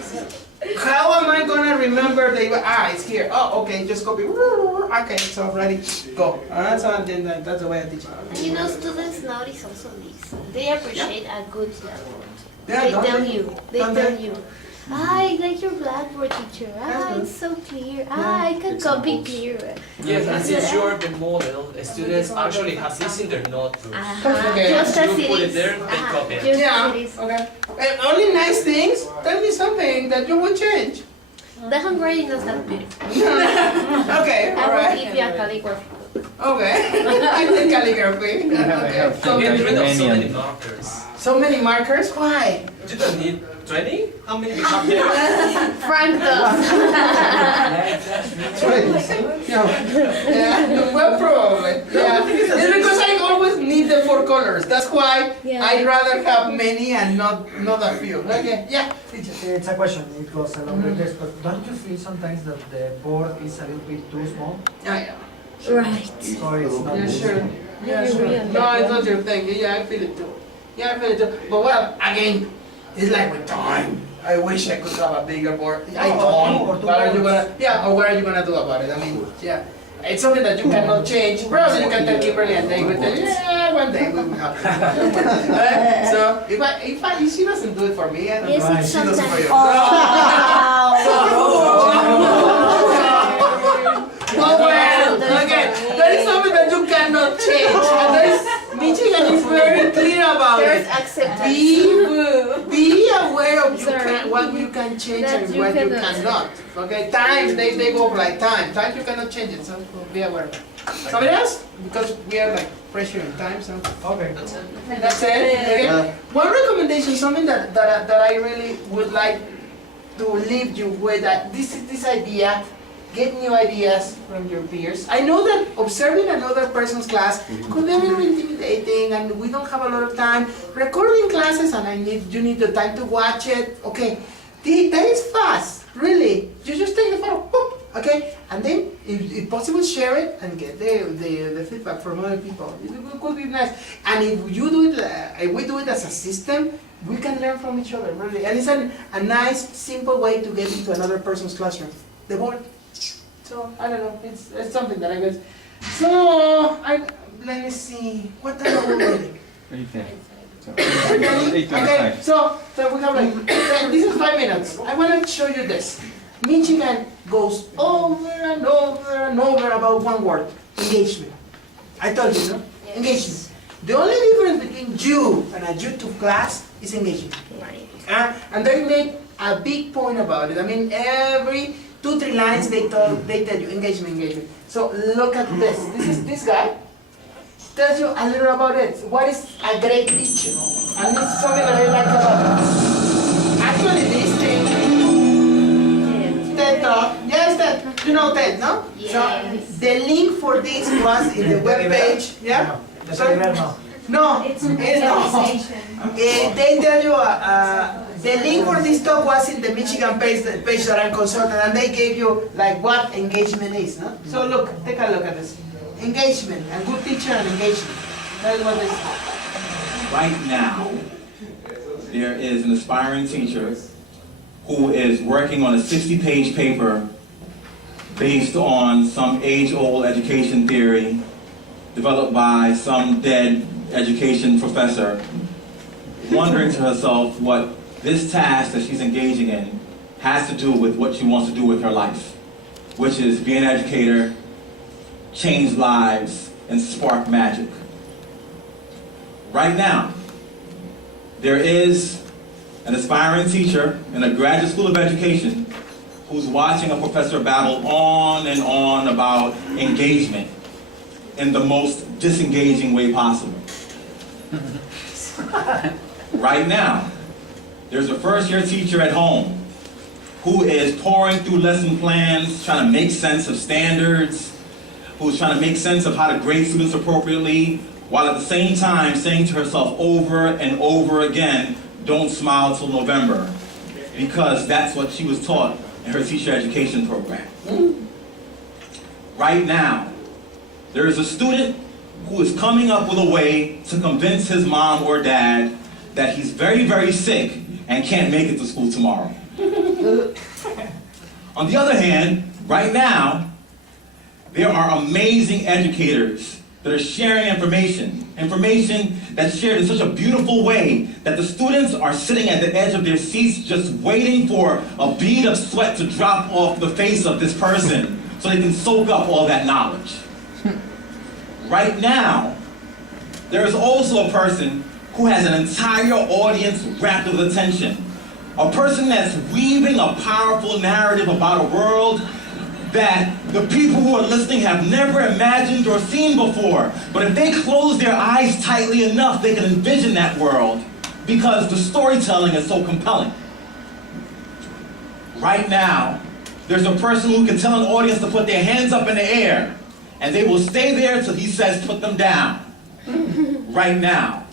how am I gonna remember it's here. Oh, okay, just copy. Okay, so ready, go. So then that's the way I teach it. You know, students nowadays also this. They appreciate a good blackboard. Yeah, They don't tell they? you. Don't they? I like your blackboard, teacher. It's so clear. I can copy clear. Yes, and since you're the model, students actually have this in their notebooks. Okay. Just as You it put it is. there, they copy it. Just Yeah, as it is. okay. And only nice things, tell me something that you would change. The handwriting is not beautiful. Okay, I will alright. give you a calligraphy. Okay. I think calligraphy. I have Okay. Get rid of so many markers. So many markers? Why? You don't need 20? How many you have there? Frank does. Yeah, well, probably. Yeah, it's because I always need the 4 colors. That's why I'd rather have many and not a few. Okay, yeah. It's a question, it goes along with this, but don't you feel sometimes that the board is a little bit too small? Yeah. Right. So it's not Yeah, sure. easy. Yeah, sure. No, it's not your thing. Yeah, I feel it too. Yeah, I feel it too. But well, again, it's like with time. I wish I could have a bigger board. I don't. What are you gonna? Yeah, or what are you gonna do about it? I mean, yeah. It's something that you cannot change. Probably you can tell Kimberly and they will tell you, yeah, one day we will have it. So if she doesn't do it for me, I don't know. She does it for you. Okay, that is something that you cannot change. And there is, Michigan is very clear about There's it. acceptance. Be aware of what you can change and what you cannot. Okay, times they go like time. Time you cannot change it, so be aware. Somebody else? Because we are like pressure in time, so Okay. that's it. Okay. One recommendation, something that I really would like to leave you with, that this idea. Get new ideas from your peers. I know that observing another person's class could be very intimidating, and we don't have a lot of time. Recording classes, and you need the time to watch it. Okay, that is fast, really. You just take the photo, boop, okay, and then, if possible, share it and get the feedback from other people. It could be nice. And if you do it, if we do it as a system, we can learn from each other, really. And it's a nice, simple way to get into another person's classroom. The board. So, I don't know, it's something that I guess. So, let me see, what time are we waiting? 8:25. Okay, so we have like, this is 5 minutes. I want to show you this. Michigan goes over and over and over about one word, engagement. I told you, no? Yes. Engagement. The only difference between you and a YouTube class is engagement. And they make a big point about it. I mean, every 2-3 lines they tell you engagement. So look at this. This guy tells you a little about it. What is a great teacher? And this is something that I like about it. Actually, this thing, TED Talk. Yes, TED. You know TED, no? Yes. So the link for this was in the web page. Yeah. No, it's not. They tell you the link for this talk was in the Michigan page that I'm consultant, and they gave you like what engagement is, no? So look, take a look at this. Engagement, a good teacher and engagement. That is what this is. Right now, there is an aspiring teacher who is working on a 60-page paper based on some age-old education theory developed by some dead education professor, wondering to herself what this task that she's engaging in has to do with what she wants to do with her life, which is be an educator, change lives, and spark magic. Right now, there is an aspiring teacher in a graduate school of education who's watching a professor babble on and on about engagement in the most disengaging way possible. Right now, there's a first-year teacher at home who is pouring through lesson plans, trying to make sense of standards, who's trying to make sense of how to grade students appropriately, while at the same time saying to herself over and over again, don't smile till November, because that's what she was taught in her teacher education program. Right now, there is a student who is coming up with a way to convince his mom or dad that he's very, very sick and can't make it to school tomorrow. On the other hand, right now, there are amazing educators that are sharing information that's shared in such a beautiful way that the students are sitting at the edge of their seats just waiting for a bead of sweat to drop off the face of this person so they can soak up all that knowledge. Right now, there is also a person who has an entire audience wrapped with attention. A person that's weaving a powerful narrative about a world that the people who are listening have never imagined or seen before. But if they close their eyes tightly enough, they can envision that world. because the storytelling is so compelling. Right now, there's a person who can tell an audience to put their hands up in the air, and they will stay there till he says put them down. Right now.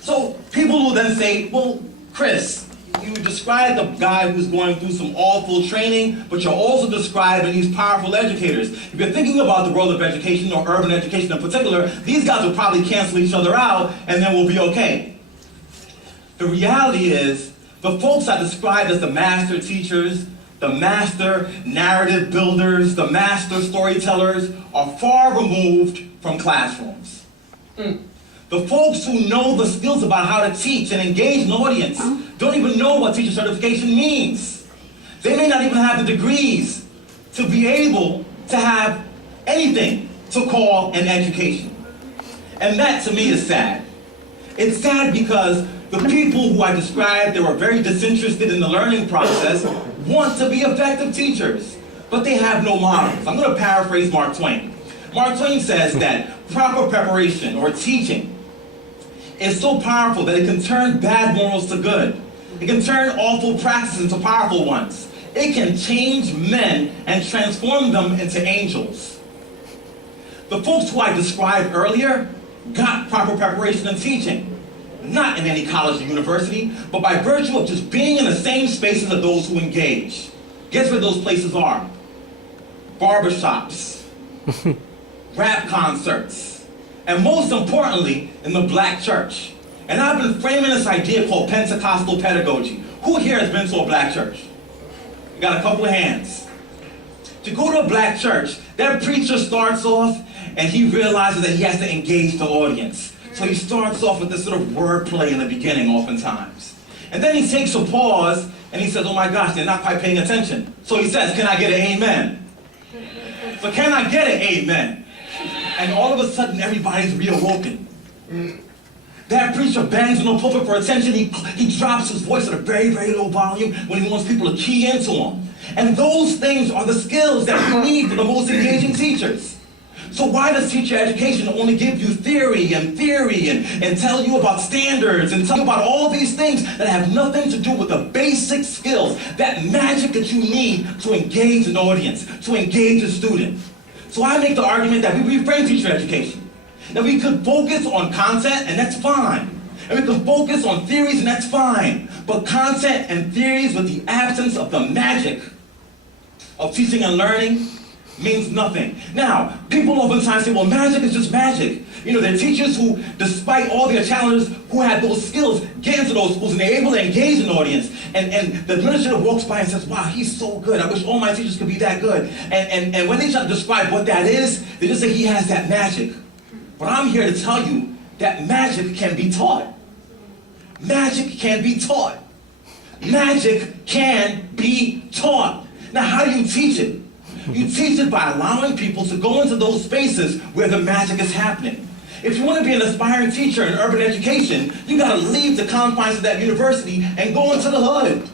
So people will then say, well, Chris, you described a guy who's going through some awful training, but you're also describing these powerful educators. If you're thinking about the world of education, or urban education in particular, these guys will probably cancel each other out, and then we'll be okay. The reality is, the folks I described as the master teachers, the master narrative builders, the master storytellers, are far removed from classrooms. The folks who know the skills about how to teach and engage an audience don't even know what teacher certification means. They may not even have the degrees to be able to have anything to call an education. And that to me is sad. It's sad because the people who I described that were very disinterested in the learning process want to be effective teachers, but they have no models. I'm going to paraphrase Mark Twain. Mark Twain says that proper preparation or teaching is so powerful that it can turn bad morals to good. It can turn awful practices into powerful ones. It can change men and transform them into angels. The folks who I described earlier got proper preparation and teaching. Not in any college or university, but by virtue of just being in the same spaces of those who engage. Guess where those places are? Barbershops, rap concerts, and most importantly, in the black church. And I've been framing this idea called Pentecostal pedagogy. Who here has been to a black church? You got a couple of hands. To go to a black church, that preacher starts off and he realizes that he has to engage the audience. So he starts off with this sort of wordplay in the beginning oftentimes. And then he takes a pause and he says, oh my gosh, they're not quite paying attention. So he says, can I get an amen? So can I get an amen? And all of a sudden everybody's reawoken. That preacher bangs on the pulpit for attention. He drops his voice at a very, very low volume when he wants people to key into him. And those things are the skills that we need for the most engaging teachers. So why does teacher education only give you theory and tell you about standards and tell you about all these things that have nothing to do with the basic skills, that magic that you need to engage an audience, to engage a student? So I make the argument that we reframe teacher education. That we could focus on content, and that's fine. And we can focus on theories, and that's fine. But content and theories with the absence of the magic of teaching and learning means nothing. Now, people oftentimes say, well, magic is just magic. You know, there are teachers who, despite all their challenges, who had those skills, get into those schools and they're able to engage an audience. And the administrator walks by and says, wow, he's so good. I wish all my teachers could be that good. And when they try to describe what that is, they just say he has that magic. But I'm here to tell you that magic can be taught. Magic can be taught. Magic can be taught. Now, how do you teach it? You teach it by allowing people to go into those spaces where the magic is happening. If you want to be an aspiring teacher in urban education, you got to leave the confines of that university and go into the hood.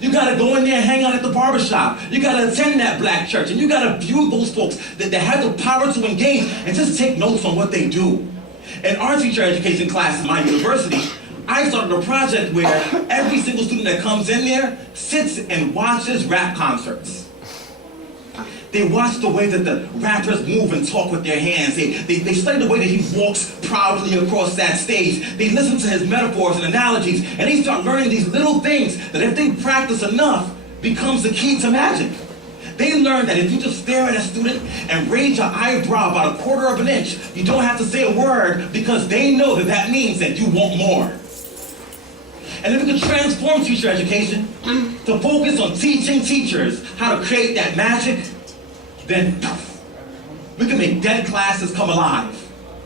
You got to go in there and hang out at the barbershop. You got to attend that black church, and you got to view those folks that have the power to engage and just take notes on what they do. In our teacher education class in my university, I started a project where every single student that comes in there sits and watches rap concerts. They watch the way that the rappers move and talk with their hands. They study the way that he walks proudly across that stage. They listen to his metaphors and analogies, and they start learning these little things that if they practice enough, becomes the key to magic. They learn that if you just stare at a student and raise your eyebrow about 1/4 of an inch, you don't have to say a word because they know that that means that you want more. And if we can transform teacher education to focus on teaching teachers how to create that magic, then we can make dead classes come alive.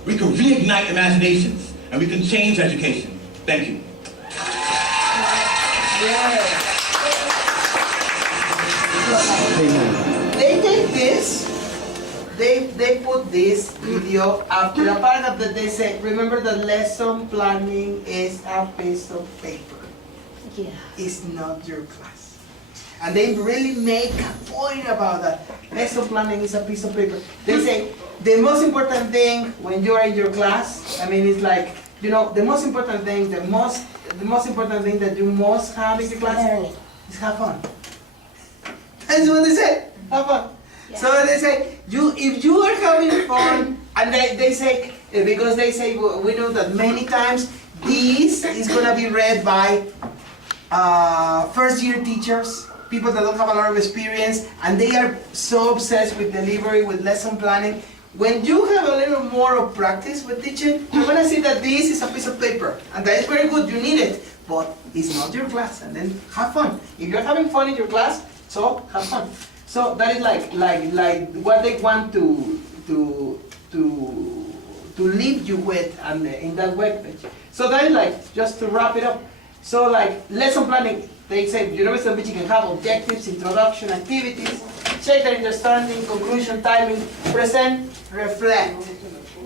We can reignite imaginations, and we can change education. Thank you. They take this, they put this video after a paragraph that they say, remember that lesson planning is a piece of paper. Yeah. It's not your class. And they really make a point about that. Lesson planning is a piece of paper. They say the most important thing when you are in your class, I mean, it's like, you know, the most important thing, the most the most important thing that you must have in your class is have fun. That's what they say, have fun. So they say, if you are having fun, and they say, because they say, we know that many times this is going to be read by first-year teachers, people that don't have a lot of experience, and they are so obsessed with delivery, with lesson planning. When you have a little more of practice with teaching, you're going to see that this is a piece of paper, and that is very good, you need it, but it's not your class, and then have fun. If you're having fun in your class, so have fun. So that is like what they want to leave you with and in that webpage. So that is like, just to wrap it up. So like lesson planning, they say University of Michigan have objectives, introduction, activities, check their understanding, conclusion, timing, present, reflect.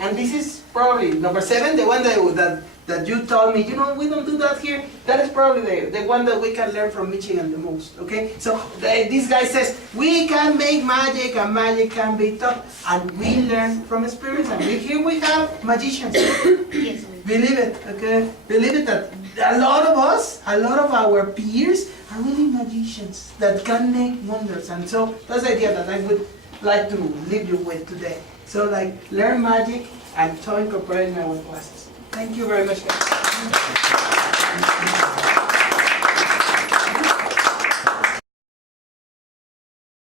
And this is probably number 7, the one that you told me, we don't do that here. That is probably the one that we can learn from Michigan the most, okay? So this guy says, we can make magic and magic can be taught. And we learn from experience. And here we have magicians. Yes. Believe it, okay? Believe it that a lot of us, a lot of our peers are really magicians that can make wonders. And so that's the idea that I would like to leave you with today. So like learn magic and so incorporate in our classes. Thank you very much, guys.